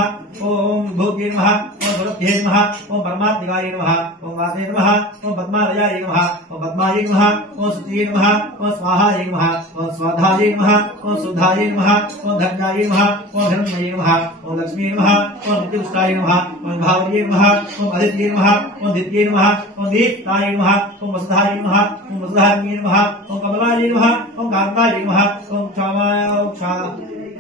ओम भूत्यै नमः ओम सुरभ्यै नमः ओम परमात्मिकाय नमः ओम वासे नमः ओम पद्मालयाय नमः ओम पद्मायै नमः ओम सुत्यै नमः ओम स्वाहायै नमः ओम स्वाधायै नमः ओम सुधायै नमः ओम धन्यायै नमः ओम धनमये नमः ओम लक्ष्मी नमः ओम नित्यपुष्टाय नमः ओम भावर्ये नमः ओम अदित्ये नमः ओम दित्ये नमः ओम दीप्ताय नमः ओम वसुधाय नमः ओम वसुधान्ये नमः ओम कमलाय नमः ओम कान्ताय नमः ओम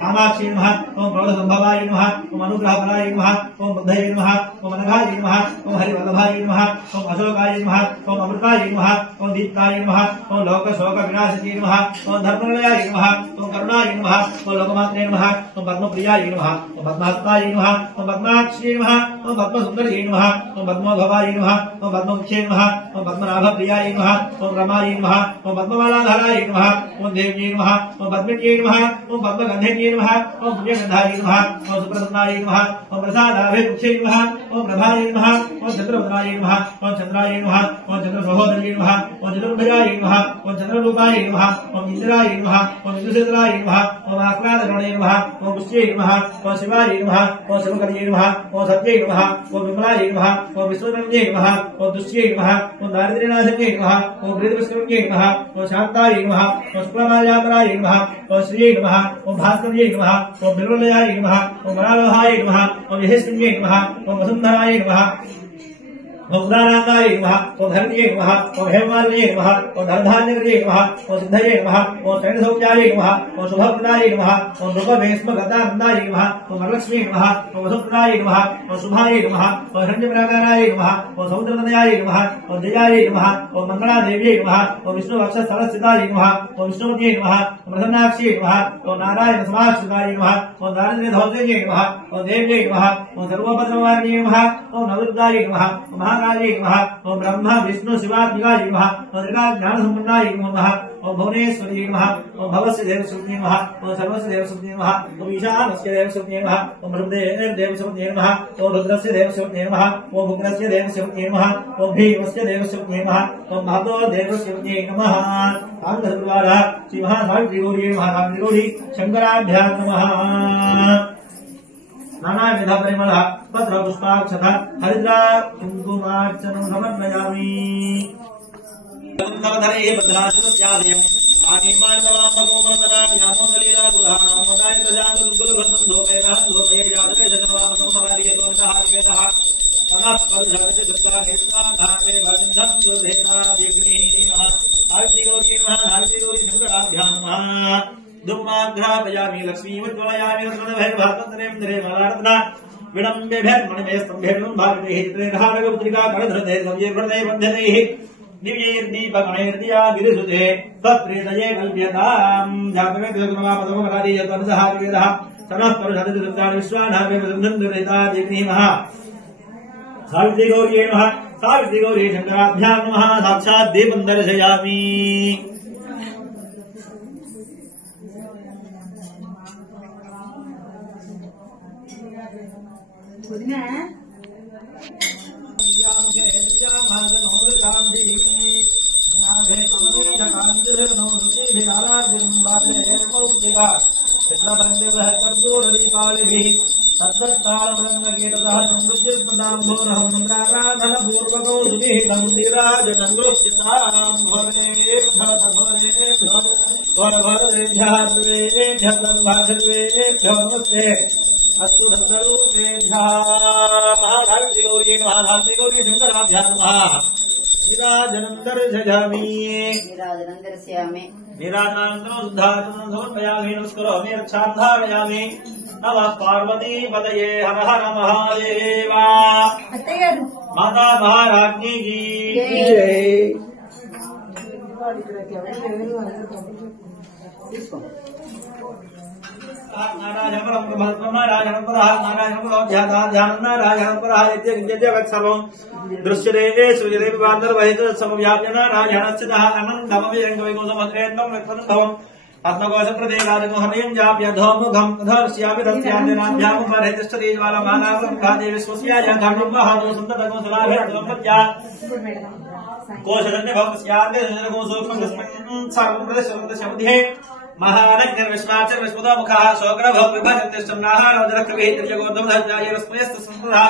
कामाक्षी नमः ओम प्रौढसंभवाय नमः ओम अनुग्रहफलाय नमः ओम बुद्धये नमः ओम अनघाय नमः ओम हरिवल्लभाय नमः ओम अशोकाय नमः ओम अमृताय नमः ओम दीप्ताय नमः ओम लोकशोकविनाशिने नमः ओम धर्मनिलयाय नमः ओम करुणाय नमः ओम लोकमात्रे नमः ओम पद्मप्रियाय नमः ओम पद्मात्माय नमः ओम पद्माक्षी नमः ओम पद्मसुन्दर्ये नमः ओम पद्मोद्भवाय नमः ओम पद्ममुख्ये नमः ओम पद्मनाभप्रियाय नमः ओम रमाय नमः ओम पद्ममालाधराय नमः ओम देव्ये नमः ओम पद्मिन्ये नमः ओम पद्मगन्धन्ये नमः ओम पुण्यगन्धाय नमः ओम सुप्रसन्नाय नमः ओम प्रसादाभिमुख्ये नमः ओम प्रभाय नमः ओम चन्द्रवदनाय नमः ओम चन्द्राय नमः ओम चन्द्रसहोदर्ये नमः ओम चतुर्भुजाय नमः ओम चन्द्ररूपाय नमः ओम इन्द्राय नमः ओम इंद्रसेनाय नमः ओम आक्रादगणे नमः ओम पुष्ये नमः ओम शिवाय नमः ओम शिवकर्ये नमः ओम सत्ये नमः ओम विमलाय नमः ओम विश्वकर्म्ये नमः ओम दुष्ये नमः ओम दारिद्र्यनाशन्ये नमः ओम वृद्धविष्णुये नमः ओम शान्ताय नमः ओम शुक्लमाल्यापराय नमः ओम श्रिये नमः ओम भास्कर्ये नमः ओम बिल्वलयाय नमः ओम मरालोहाय नमः ओम यशस्विन्ये नमः ओम वसुन्धराय नमः ओम उदानाय नमः ओम धरण्ये नमः ओम हेममालिन्ये नमः ओम धनधान्यकृते नमः ओम सिद्धये नमः ओम शरणसौख्याय नमः ओम शुभप्रदाय नमः ओम नृपभेस्मगतानन्दाय नमः ओम वरलक्ष्मी नमः ओम वसुप्रदाय नमः ओम शुभाय नमः ओम हिरण्यप्राकाराय नमः ओम समुद्रतनयाय नमः ओम जयाय नमः ओम मंगलादेव्यै नमः ओम विष्णुवक्षस्थलस्थिताय नमः ओम विष्णुपत्यै नमः ओम प्रसन्नाक्ष्यै नमः ओम नारायणसमाश्रिताय नमः ओम दारिद्र्यधौतये नमः ओम देव्यै नमः ओम सर्वोपद्रवारिण्ये नमः ओम नवदुर्गायै नमः ओम महाकाली नमः ओम ब्रह्मा विष्णु शिवात्मिकाय नमः ओम त्रिकालज्ञानसम्पन्नाय नमः ओम भुवनेश्वरी नमः ओम भवस्य देवस्वरूपिणे नमः ओम सर्वस्य देवस्वरूपिणे नमः ओम ईशानस्य देवस्वरूपिणे नमः ओम ब्रह्मदेवस्वरूपिणे नमः ओम रुद्रस्य देवस्वरूपिणे नमः ओम उग्रस्य देवस्वरूपिणे नमः ओम भीमस्य देवस्वरूपिणे नमः ओम महतो देवस्वरूपिणे नमः आंध्रद्वारा श्री महासावित्री गौरी महासावित्री गौरी शंकराभ्यां नमः नानाविध परिमल पत्र पुष्पाक्षत हरिद्रा कुंकुमार्चनं समर्पयामि। धरे भद्राचलस्यादयम् आनीमानवामकोमलतरा यामोदलीला गृहाणामोदाय प्रजान दुर्गुलभद्रं धोपयतः धोपये जातवे जगन्वामसंहारिकेतः तनःपरुषादति दत्ता नेत्राधारे भरिन्धं दुर्धेता विघ्नेः आविष्टिगौरी नमः आविष्टिगौरी शङ्कराभ्यां नमः। दुर्माघ्रापयामि लक्ष्मीमुज्ज्वलयामि रत्नभैर्भातन्द्रेन्द्रे मलारत्ना विडम्बेभैर्मणिमय स्तम्भेर्नुं भारतेः चित्रेर्हारगपुत्रिका कणधृते सव्येर्भृते बन्धनैः दिव्यैर्दीपगणैर्दिया गिरिसुते तत्प्रेतये कल्प्यताम् जातवे कृतगुणमापदमकारीयतनुसहारिवेदः सनः परुषादति दत्तानि विश्वानामे बन्धन्दुरेता देवीमः। सावित्रीगौर्यै नमः सावित्रीगौरी शङ्कराभ्यां नमः। साक्षात् देवं दर्शयामि। अस्तु समर्पयामि नमस्करोमि रक्षार्थापयामि नमः पार्वती पतये हर हर महादेव। माता महाराज्ञी की जय। दृश्यते श्रूयते सर्वव्याप्य नारायणस्थितः अनन्तमविरङ्गवैकुण्ठमद्रेन्द्रं रक्षणभवम् पद्मकोशप्रदे राजगोहनयं जाप्यधोमुखं धर्ष्यापि तस्यान्यनाभ्यामुपरे तिष्ठति ज्वालमालासम्भादे विश्वस्यायां धर्ममहादो सन्ततकोशलाभिर्दम्पत्या कोशरण्यभवस्यान्यकोशोपस्मिन् सर्वं प्रदर्शनप्रदशमध्ये महानग्निर्विश्वाचर विश्वतोमुखः शोकरभव विभजन्तिष्ठं नाहारवजरक्तभिः त्रिजगोर्धवधज्ञाये रस्मयस्तु संस्कृतः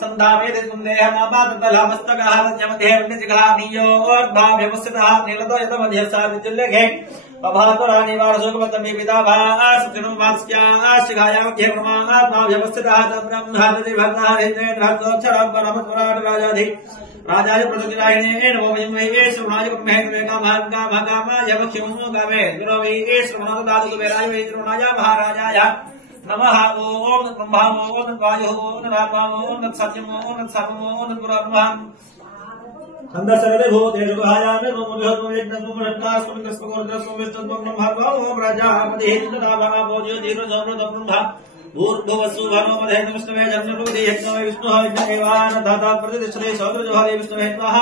सन्धावेदे सुन्देहमापादतलामस्तकः रज्ञमध्ये वन्यजिगः नीयोर्भाव्यवस्थितः नीलतो यतमध्यः सावित्युल्लेखे पभातुरानिवारशोकपत्तमीपिताभासुचिनं वात्स्याश्चिघायामध्ये प्रमात्माव्यवस्थितः तब्रह्महरिभग्नाहरिन्द्रेन्द्रहस्तोक्षरं परमत्वराटराजाधि राजादि प्रतिराहिणे नमो वयं वैवेश महेन्द्रे कामाय मख्यं कामे गुरो वैवेश मनोदातु कुबेराय वैद्रोणाय महाराजाय नमः। ओम ब्रह्मा ओम वायु ओम रात्मा ओम सत्यम ओम सर्वम ओम पुरात्मा संदर्शनते भूतेषु गुहायामे नमोऽस्तु यज्ञसुमरत्तास्तु कृष्णगोत्रस्तु विष्णुत्वं ब्रह्मा ओम राजापतिः तदाभागा भोज्यो धीरजोमृतं ब्रह्मा ऊर्ध्ववसु भनोमधे विष्णुवे जन्मरूपे यज्ञो विष्णुः यज्ञदेवान् धाता प्रतिष्ठते सौद्रजोहरे विष्णुवे त्वाः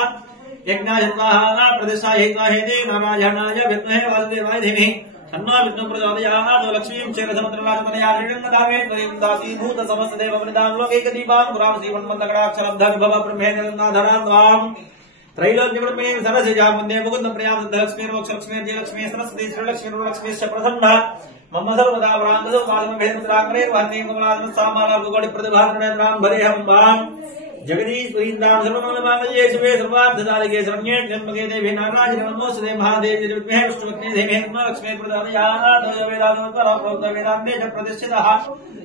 यज्ञायत्वाः प्रतिष्ठायत्वाहेति नारायणाय विद्महे वासुदेवाय धीमहि तन्नो विष्णुः प्रचोदयात्। लक्ष्मीं चेरसमुद्रराजतनया श्रीरङ्गदामे त्वयं दासीभूत समस्तदेववनितां लोकैकदीपां पुरां श्रीमन्मन्दगणाक्षरं धर्मभव ब्रह्मेन्द्रनाधरां त्वाम् त्रैलोक्यब्रह्मे सरसिजां वन्दे मुकुन्दप्रियां सिद्धलक्ष्मीर्मोक्षलक्ष्मी जयलक्ष्मी सरस्वती श्रीलक्ष्मीर्लक्ष्मीश्च प्रसन्ना मम सर्वदा प्राङ्गदोपादमभेन्द्राग्रे वह्ने कमलादमसामालार्गुगोडिप्रतिभान्मेन्द्रां भरेऽहं जगदीश पुरीन्द्रां सर्वमङ्गलमाङ्गल्ये शिवे सर्वार्थसाधिके शरण्ये त्र्यम्बके देवी नारायणे नमोऽस्तुते महादेवी विद्महे विष्णुपत्नी धीमहि लक्ष्मी प्रचोदयात्। वेदान्ते च प्रतिष्ठितः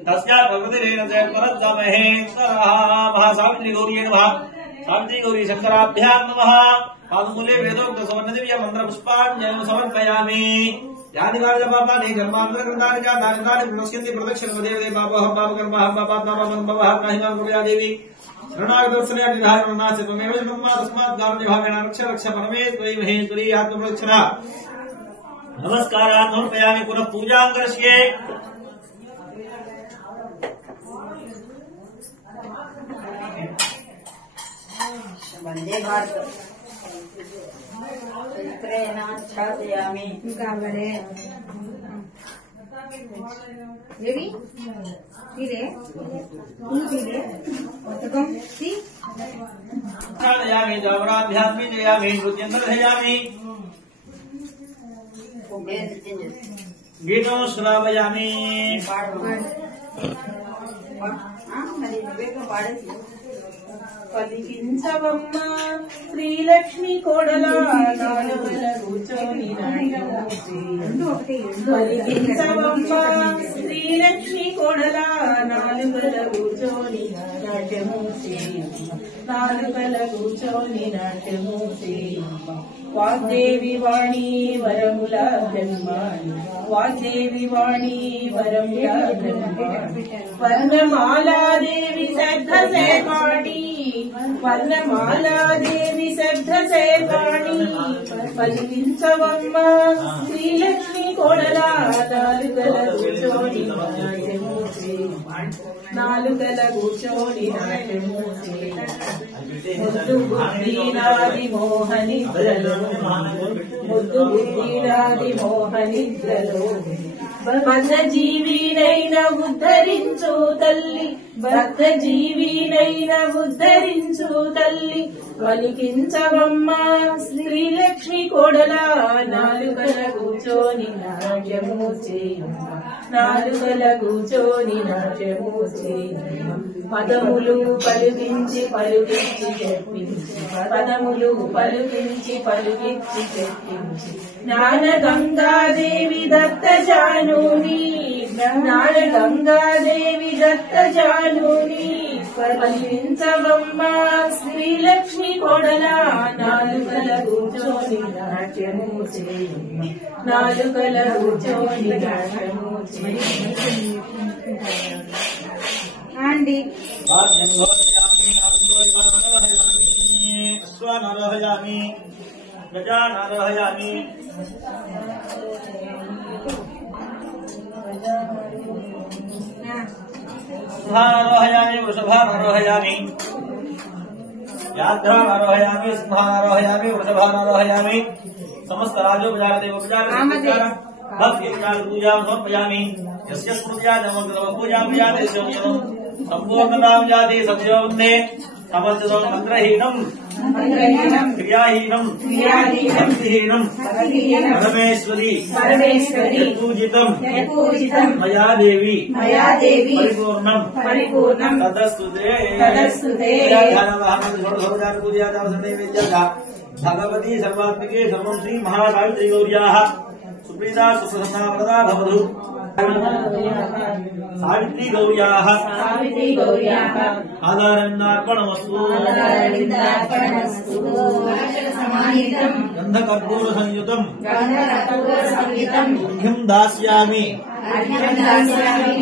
तस्यात् प्रकृतिरेण च परद्महेश्वरः। महासावित्रीगौर्यै नमः सावित्रीगौरी शङ्कराभ्यां नमः। पादमूले वेदोक्त सुवर्णदिव्य मन्त्रपुष्पाञ्जलिं समर्पयामि। यानि वारजपापानि जन्मान्तरकृतानि च तानि विनश्यन्ति प्रदक्षिणं देवदे पापोऽहं पापकर्महं पापात्मापं भवः महिमां कुर्या देवी शरणागतदर्शने निधारणनास्य त्वमेव जन्मा तस्मात् गारुण्यभावेन रक्ष रक्ष परमे त्वयि महेश्वरी आत्मप्रदक्षिणा नमस्कारान् समर्पयामि। पुनः पूजां करिष्ये। वन्दे भारत चित्रेणाच्छादयामि गावरे देवी धीरे धीरे तकम सी छादयामि जावराभ्यां विजयामि नृत्यं दर्शयामि गीतं श्रावयामि। మరి వివేకం పాడేసి పలికించవమ్మ శ్రీలక్ష్మి కోడలా నాలుగల కూర్చొని పలికించవమ్మ శ్రీలక్ష్మి కోడలా నాలుగల కూర్చొని నాట్యము నాలుగల కూర్చొని నాట్యము వాగ్దేవి వాణి వరముల జన్మాని వాగ్దేవి వాణి వరముల జన్మాని వర్ణమాలాదేవి శ్రద్ధ సేవాణి వర్ణమాలాదేవి శ్రద్ధ సేవాణి పలికించవమ్మ శ్రీలక్ష్మి కోడలా నాలుగల కూర్చొని నాలుగల కూర్చొని నాట్యము ముద్దు బుద్ధినాది మోహనిద్రలో ముద్దు బుద్ధినాది మోహనిద్రలో భద్ర జీవినైన ఉద్ధరించు తల్లి భద్ర జీవినైన ఉద్ధరించు తల్లి పలికించవమ్మ శ్రీలక్ష్మి కోడలా నాలుగల కూర్చొని నాట్యము చేయమ్మ నాలుగల కూర్చొని నాట్యము చేయమ్మ పదములు పలుకించి పలుకించి చెప్పించి పదములు పలుకించి పలుకించి చెప్పించి జ్ఞాన గంగాదేవి దత్త జానుని జ్ఞాన గంగాదేవి దత్త జానుని పలికించవమ్మ శ్రీలక్ష్మి కోడలా నాలుగల కూర్చొని నాట్యము చేయమ్మ నాలుగల కూర్చొని నాట్యము చేయమ్మ అండి అశ్వానారోహయామి గజానారోహయామి సింహానారోహయామి వృషభానారోహయామి వ్యాఘ్రానారోహయామి సింహానారోహయామి వృషభానారోహయామి సమస్త రాజోపచారదేవోపచార భక్తిపూజాం సమర్పయామి యస్య పూజాం సంపూర్ణతాం జాతి సత్యోవందే సమస్తం మంత్రహీనం క్రియాహీనం భక్తిహీనం పరమేశ్వరి పూజితం మయా దేవి పరిపూర్ణం తదస్తుతే భగవతి సర్వాత్మికే సర్వం శ్రీ మహాసావిత్రి గౌర్యాః సుప్రీతా సుప్రసన్నా వరదా భవతు సావిత్రి గౌర్యాః ఆధారన్నార్పణమస్తు గంధకర్పూర సంయుతం అర్ఘ్యం దాస్యామి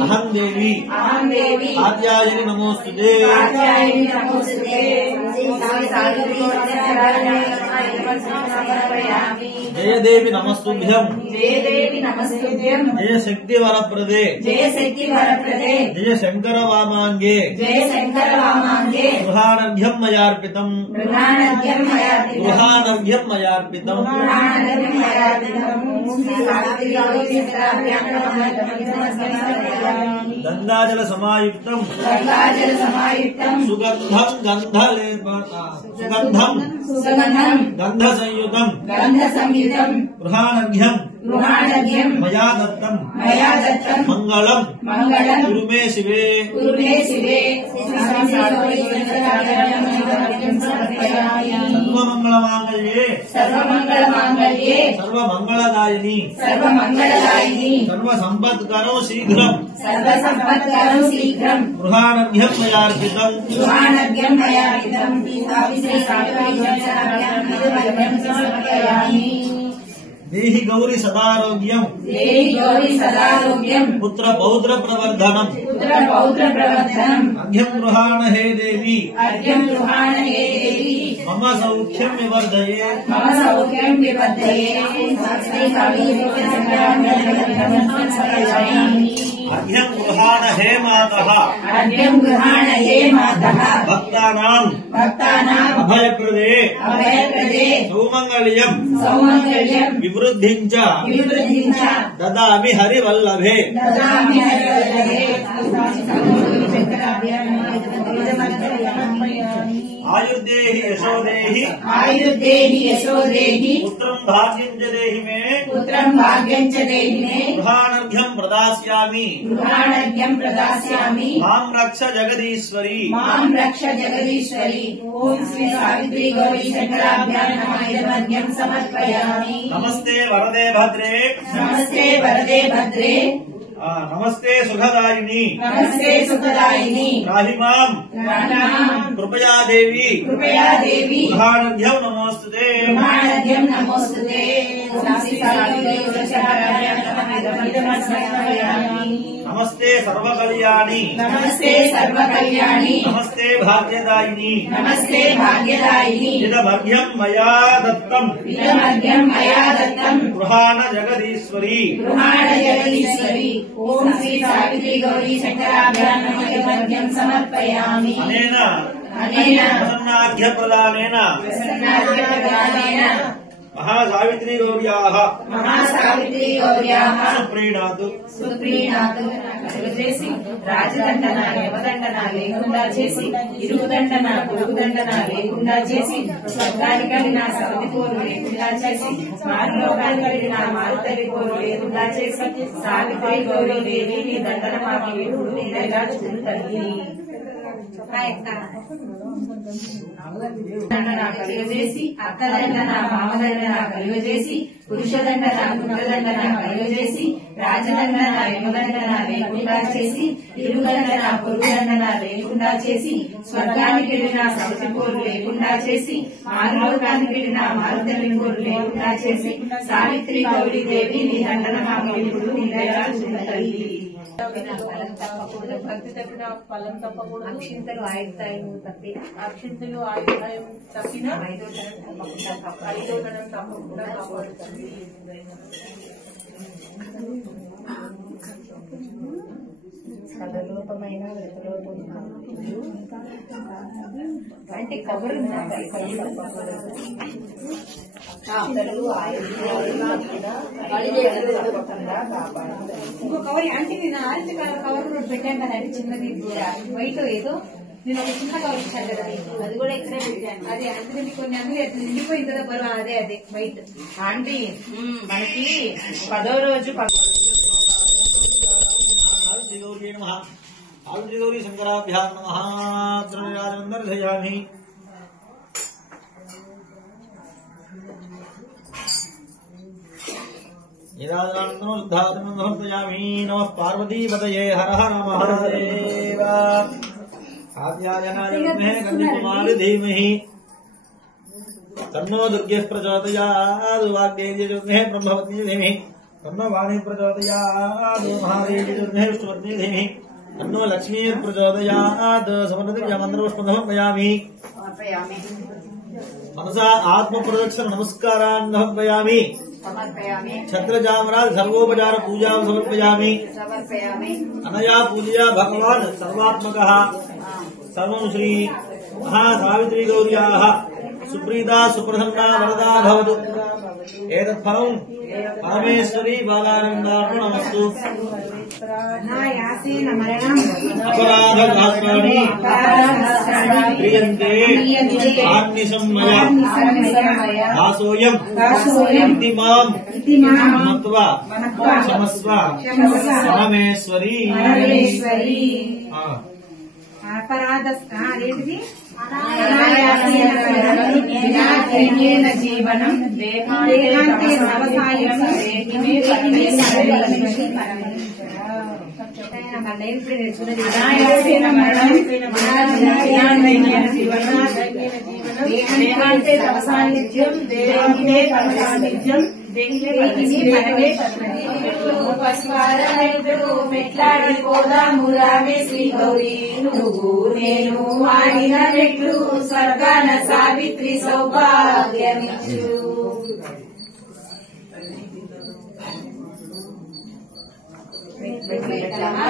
అహం దేవి ఆద్యాయని నమోస్తుతే జయదేవి నమస్తుభ్యం జయ శక్తి వరప్రదే జయ శంకర వామాంగే గృహానర్ఘ్యం మయార్పితం గంగాజల సమాయుక్తం సుగంధం గంధ సంయుతం గృహానర్ఘ్యం మయా దత్తం మంగళం గురుమే శివే సర్వమంగళమాంగళ్యే సర్వమంగళదాయిని సర్వసంపత్కరో శీఘ్రం గృహానర్ఘ్యం మయార్పితం దేహి గౌరి సదారోగ్యం పుత్ర పౌత్ర ప్రవర్ధనం అర్ఘ్యం గృహాణ హే దేవి మమ సౌఖ్యం వివర్ధయే అర్ఘ్యం గృహాణ హే మాతః భక్తానాం అభయప్రదే సౌమంగళ్యం వివృద్ధిం చ దదామి హరివల్లభే ఆయుర్దేహి యశోదేహి పుత్రం భాగ్యం చ దేహి మే పుత్రం భాగ్యం చ దేహినే గృహాణర్ఘ్యం ప్రదాస్యామి మాం రక్ష జగదీశ్వరి ఓం శ్రీ సావిత్రి గౌరీ శంకరాభ్యాం నమః ఇదమర్ఘ్యం సమర్పయామి. నమస్తే వరదే భద్రే నమస్తే సుఖదాయిని రాహిమాం కృపయా దేవి గృహాణర్ఘ్యం నమోస్తుతే. నమస్తే సర్వకళ్యాణి నమస్తే భాగ్యదాయిని ఇదమర్ఘ్యం మయా దత్తం గృహాణ జగదీశ్వరి. ఓం శ్రీ సావిత్రి గౌరీ శంకరాభ్యాం నమః ఇదమర్ఘ్యం సమర్పయామి. అనేన ప్రసన్నాఖ్య ప్రదానేన మహాసావిత్రీ గౌర్యాః సుప్రీణాతు చేసి రాజదండన యమదండన లేకుండా చేసి ఇరుగుదండన పొరుగుదండన లేకుండా చేసి స్వర్గానికి నా సవతి పోరు లేకుండా చేసి మారులోకానికి నా మారుతల్లి పోరు లేకుండా చేసి సావిత్రి గౌరీ దేవి నీ దండన మాకు ఎప్పుడు నీడగా చూడు తల్లి. కలిగజేసి అక్కదండన మామదండన కలిగజేసి పురుషదండన పుత్రదండన కలిగజేసి రాజదండన యమదండన లేకుండా చేసి ఇరుగుదండన పొరుగుదండన లేకుండా చేసి స్వర్గానికి వెళ్ళిన సవతి పోరు లేకుండా చేసి మారులోకానికి వెళ్ళిన మారుతల్లి పోరు లేకుండా చేసి సావిత్రి గౌరీ దేవి నీ దండన మాకు ఎప్పుడు నీడగా చూడు తల్లి. భక్తి తప్పిన ఫలం తప్పకూడదు. అక్షింతలు ఆయుర్దాయం తప్పిన ఐదో తరం తప్పకుండా కాపాడుతుంది. కథలోపమైన అంటే కబురు ఇంకో కవర్ అంటే నేను ఆరెంజ్ కలర్ కవర్ పెట్టాను కదండి, చిన్నది వైట్ ఏదో నేను ఒక చిన్న కవర్ ఇచ్చాను కదా, అది కూడా ఇక్కడే పెట్టాను. అదే అంటే కొన్ని అన్ని నిండిపోయింది కదా బరువు, అదే వైట్. ఆంటీ మనకి 10వ రోజు గౌరీ శంకరాభ్యాం నమః. నమః పార్వతీపతయే హర హర మహాదేవ. ఆద్యాయనాయ విద్మహే కన్యాకుమారి ధీమహి తన్నో దుర్గే ప్రచోదయాత్. వాగ్దేవ్యై విద్మహే బ్రహ్మవత్యై ధీమహి తన్నో వాణీ ప్రచోదయాత్. మహాదేవ్యై విద్మహే విష్ణువత్యై ధీమహి తన్నో లక్ష్మీ ప్రచోదయాత్. సమర్పయామి సమర్పయామి. మనసా ఆత్మ ప్రదక్షిణ నమస్కారాన్ సమర్పయామి. ఛత్రజామరాజ్ సర్వోపచార పూజా సమర్పయామి. అనయా పూజయా భగవాన్ సర్వాత్మకః. సర్వం శ్రీ మహాసావిత్రీ గౌర్యాః సుప్రీతా సుప్రసన్నా వరదా భవతు. ఏతత్ఫలం పరమేశ్వరీ బాలానందార్పణమస్తు. అపరాధగాత్రాణి క్రియంతే ఆర్నిశం మయా దాసోయం ఇతి మాం మత్వా క్షమస్వ పరమేశ్వరీ. అదేంటిది జీవనం మెట్లాడిపోదాము రామే శ్రీ గౌరీ నువ్వు నేను ఆడిన మెట్లు స్వర్గాన సావిత్రి సౌభాగ్యమిచ్చు.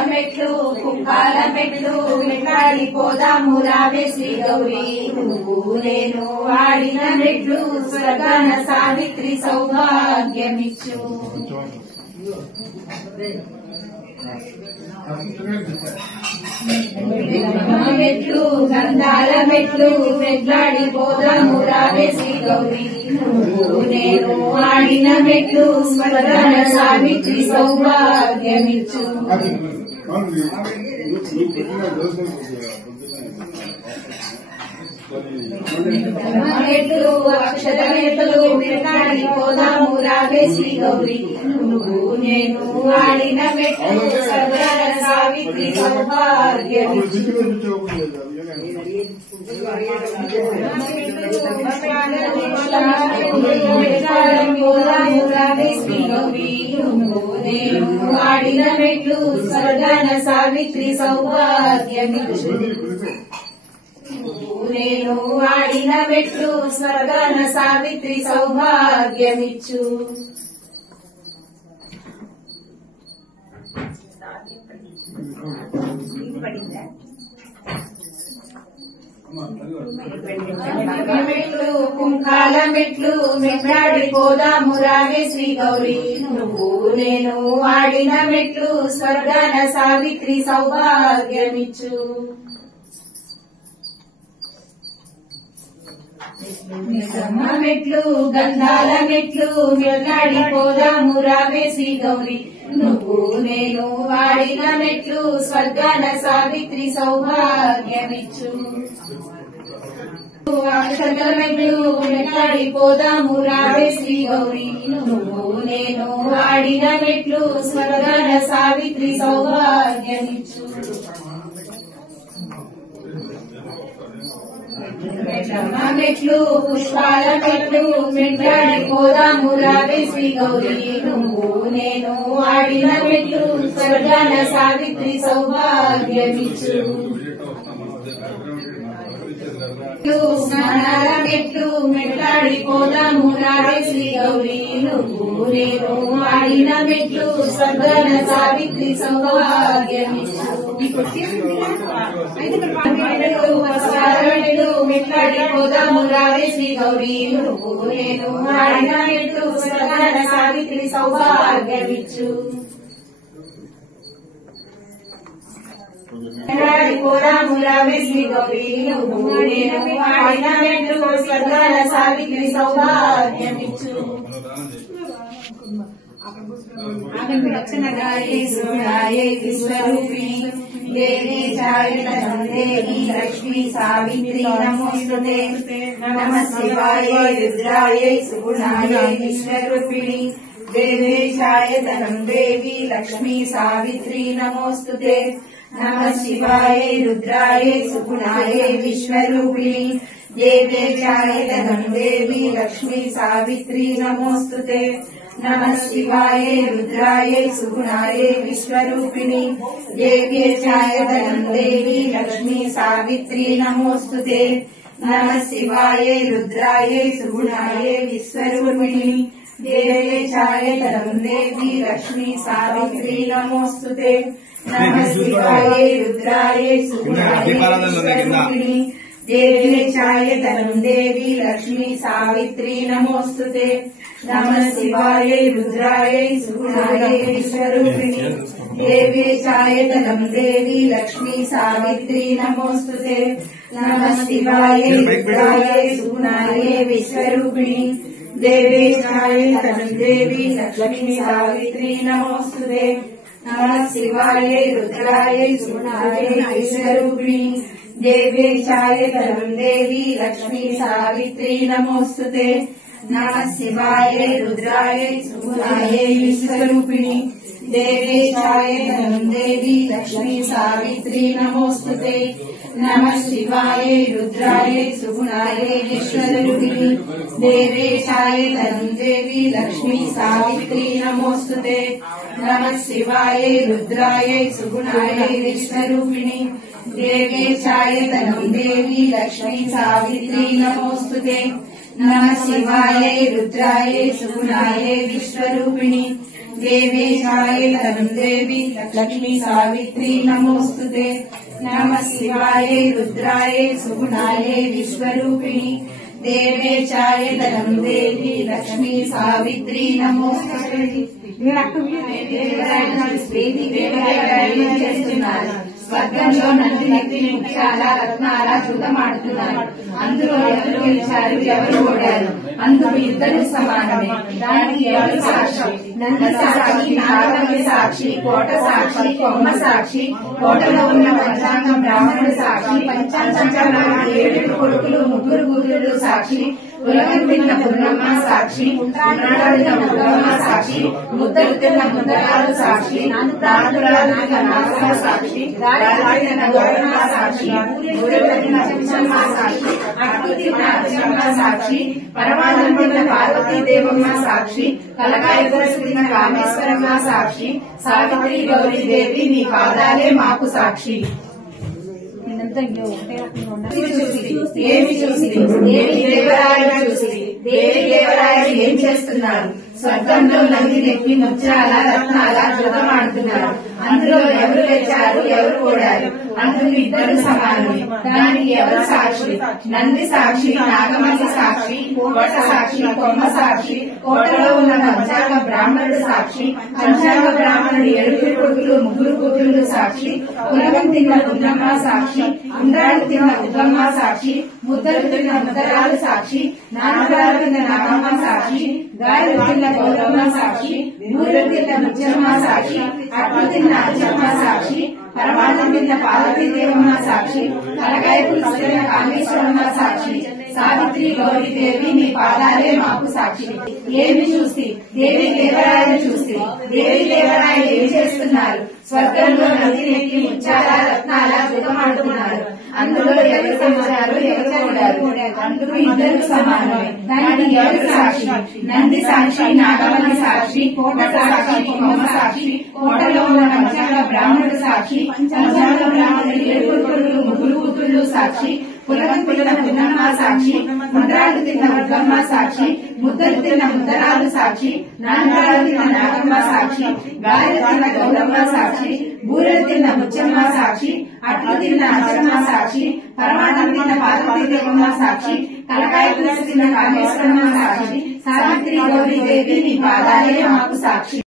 మెట్లు కుంకాల మెట్లు మెట్లాడిపోదాము రామే శ్రీ గౌరీ నువ్వు నేను ఆడిన మెట్లు స్వర్గాన సావిత్రి సౌభాగ్యమిచ్చు. మెట్లు గంధాల మెట్లు మెట్లాడిపోదాము రావే శ్రీ గౌరీ నేను ఆడిన మెట్లు స్వర్గాన సావిత్రి సౌభాగ్యమిచ్చు మెట్లు అక్షర మెట్లు మెట్లాడిపోదాము రావే శ్రీ గౌరీ నేను ఆడిన మెట్లు స్వర్గాన సావిత్రి సౌభాగ్యమిచ్చు నేను ఆడిన మెట్లు స్వర్గాన సావిత్రి సౌభాగ్యమిచ్చు నేను ఆడిన మెట్లు స్వర్గాన సావిత్రి సౌభాగ్యమిచ్చు మెట్లు కుంకాల మెట్లు మెట్లాడిపోదాము రావే శ్రీ గౌరీ నువ్వు నేను ఆడిన మెట్లు స్వర్గాన సావిత్రి సౌభాగ్యమిచ్చు మెట్లు గంధాల మెట్లు మెట్లాడిపోదాము రావే శ్రీ గౌరీ నువ్వు నేను ఆడిన మెట్లు స్వర్గాన సావిత్రి సౌభాగ్యమిచ్చు అక్షర మెట్లు మెట్లాడిపోదాము రావే శ్రీ గౌరీ నువ్వు నేను ఆడిన మెట్లు స్వర్గాన సావిత్రి సౌభాగ్యమిచ్చు మెట్లు పుష్పాల మెట్లు మెట్లాడిపోదాము రావే శ్రీ గౌరీ నువ్వు నేను ఆడిన మెట్లు స్వర్గాన సావిత్రి సౌభాగ్యమిచ్చు స్నానాల మెట్లు మెట్లాడిపోదాము రావే శ్రీ గౌరీ నువ్వు నేను ఆడిన మెట్లు స్వర్గాన సావిత్రి సౌభాగ్యమిచ్చు మెట్లాడిపోదాము రావే శ్రీ గౌరీ నువ్వు నేను ఆడిన మెట్లు స్వర్గాన సావిత్రి సౌభాగ్యమిచ్చు మెట్లాడిపోదాము రావే శ్రీ గౌరీ నువ్వు నేను ఆడిన మెట్లు స్వర్గాన సావిత్రి సౌభాగ్యమిచ్చు విశ్వరూపిణి దేవి చారితం దేవి లక్ష్మీ సావిత్రి నమోస్తుతే నమః శివాయై రుద్రాయై సుగుణాయై విశ్వరూపిణి దేవేశాయ ధనం దేవి లక్ష్మీ సావిత్రి నమోస్తుతే నమః శివాయై రుద్రాయై సుగుణాయై విశ్వరూపిణి దేవేశాయ ధనం దేవి లక్ష్మీ సావిత్రి నమోస్తుతే నమః శివాయై రుద్రాయై సుగుణాయై విశ్వరూపిణి దేవేశాయ ధనం దేవి లక్ష్మీ సావిత్రి నమోస్తుతే నమః శివాయై రుద్రాయై సుగుణాయై విశ్వరూపిణి దేవేశాయ ధనం దేవి లక్ష్మీ సావిత్రి నమోస్తుతే నమః శివాయై రుద్రాయై సుగుణాయై విశ్వరూపిణి దేవేశాయ ధనం దేవి లక్ష్మీ సావిత్రి నమోస్తుతే నమః శివాయై రుద్రాయై సుగుణాయై విశ్వరూపిణి దేవేశాయ ధనం దేవి లక్ష్మీ సావిత్రి నమోస్తుతే నమః శివాయై రుద్రాయై సుగుణాయై విశ్వరూపిణి దేవేశాయ ధనం దేవి లక్ష్మీ సావిత్రి నమోస్తుతే నమః శివాయై రుద్రాయై సుగుణాయై విశ్వరూపిణి దేవేశాయ ధనం దేవి లక్ష్మీ సావిత్రి నమోస్తుతే నమః శివాయై రుద్రాయై సుగుణాయై విశ్వరూపిణి దేవేశాయ ధనం దేవి లక్ష్మీ సావిత్రి నమోస్తుతే నమః శివాయై రుద్రాయై సుగుణాయై విశ్వరూపిణి దేవేశాయ ధనం దేవి లక్ష్మీ సావిత్రి నమోస్తుతే నమః శివాయై రుద్రాయై సుగుణాయై విశ్వరూపిణి దేవేశాయ ధనం దేవి లక్ష్మీ సావిత్రి నమోస్తుతే నమః శివాయై రుద్రాయై సుగుణాయై విశ్వరూపిణి దేవేశాయ ధనం దేవి లక్ష్మీ సావిత్రి నమోస్తుతే నమః శివాయై రుద్రాయై సుగుణాయై విశ్వరూపిణి దేవేశాయ ధనం దేవి లక్ష్మీ సావిత్రి నమోస్తుతే చేస్తున్నారు. స్వర్గంలో నంది నెత్తి ముత్యాల రత్నాల జూదమాడుతున్నారు. అందులో ఎవరు గెలిచారు, ఎవరు ఓడారు, అందుకు ఇద్దరు సమానమే. దానికి ఎవరు సాక్షి? నంది సాక్షి, నాగమణి సాక్షి, కోట సాక్షి, కొమ్మ సాక్షి, కోటలో ఉన్న పంచాంగం బ్రాహ్మణుడు సాక్షి, పంచాంగంలో 7 కొడుకులు 3 కూతుళ్ళు సాక్షి, కులగం తిన్న పున్నమ్మ సాక్షి, నాడాడిన ముద్దమ్మ సాక్షి, ముద్దలు తిన్న ముద్దరాలు సాక్షి, నాగురాలు నాగమ్మ సాక్షి, రాజాడిన గౌరమ్మ సాక్షి, ఊరెళ్ళిన పిచ్చమ్మ సాక్షి, అట్టు తిన్న అచ్చమ్మ సాక్షి, పరమానం తిన్న పార్వతీదేవమ్మ సాక్షి, కలకాయ తిన్న కామేశ్వరమ్మ సాక్షి, సావిత్రి గౌరీదేవి నీ పాదాలే మాకు సాక్షి. ఏమి చూసి దేవి దేవరాయలు చూసి దేవి దేవరాయలు ఏం చేస్తున్నారు? స్వర్గంలో నంది నెక్కి ముత్యాల రత్నాల జూదమాడుతున్నారు. అందులో ఎవరు గెలిచారు, ఎవరు ఓడారు, అందుకు ఇద్దరు సమానమే. దానికి ఎవరు సాక్షి? నంది సాక్షి, నాగమణి సాక్షి, కోట సాక్షి, కొమ్మ సాక్షి, కోటలో ఉన్న పంచాంగ బ్రాహ్మణుడు సాక్షి, పంచాంగ బ్రాహ్మణుడు 7 కొడుకులు 3 కూతుళ్ళు సాక్షి, కులగం తిన్న పున్నమ్మ సాక్షి, ఉండ్రాలు తిన్న ఉద్దమ్మ సాక్షి, ముద్దలు తిన్న ముద్దరాలు సాక్షి, నాన్నగారు తిన్న నాగమ్మ సాక్షి, గాయలు తిన్న గౌరమ్మ సాక్షి, ఊరెలు తిన్న ముచ్చమ్మ సాక్షి, అట్లు తిన్న అచ్చమ్మ సాక్షి, పరమానం తిన్న పార్వతీదేవమ్మ సాక్షి, కలకాయ పులుసు తిన్న కామేశ్వరమ్మ సాక్షి, సావిత్రి గౌరీదేవి నీ పాదాలే మాకు సాక్షి. ఏమి చూసి దేవి దేవరాయలు చూసి దేవి దేవరాయలు ఏం చేస్తున్నారు? స్వర్గంలో నంది నెక్కి ముత్యాల రత్నాల జూదమాడుతున్నారు. అందులో ఎవరు గెలిచారు, ఎవరు ఓడారు, అందుకు ఇద్దరు సమానమే. దానికి ఎవరు సాక్షి? నంది సాక్షి, నాగమణి సాక్షి, కోట సాక్షి, కొమ్మ సాక్షి, కోటలో ఉన్న పంచాంగ బ్రాహ్మణుడు సాక్షి, పంచాంగ బ్రాహ్మణుడు 7 కొడుకులు 3 కూతుళ్ళు సాక్షి, కులగం తిన్న పున్నమ్మ సాక్షి, ఉండ్రాలు తిన్న ఉద్దమ్మ సాక్షి, ముద్దలు తిన్న ముద్దరాలు సాక్షి, నాన్నగారు తిన్న నాగమ్మ సాక్షి, గారెలు తిన్న గౌరమ్మ సాక్షి, బూరెలు తిన్న ముచ్చమ్మ సాక్షి, అట్లు తిన్న అచ్చమ్మ సాక్షి, పరమానం తిన్న పార్వతీదేవమ్మ సాక్షి, కలకాయ పులుసు తిన్న కామేశ్వరమ్మ సాక్షి, సావిత్రి గౌరీదేవి నీ పాదాలే మాకు సాక్షి.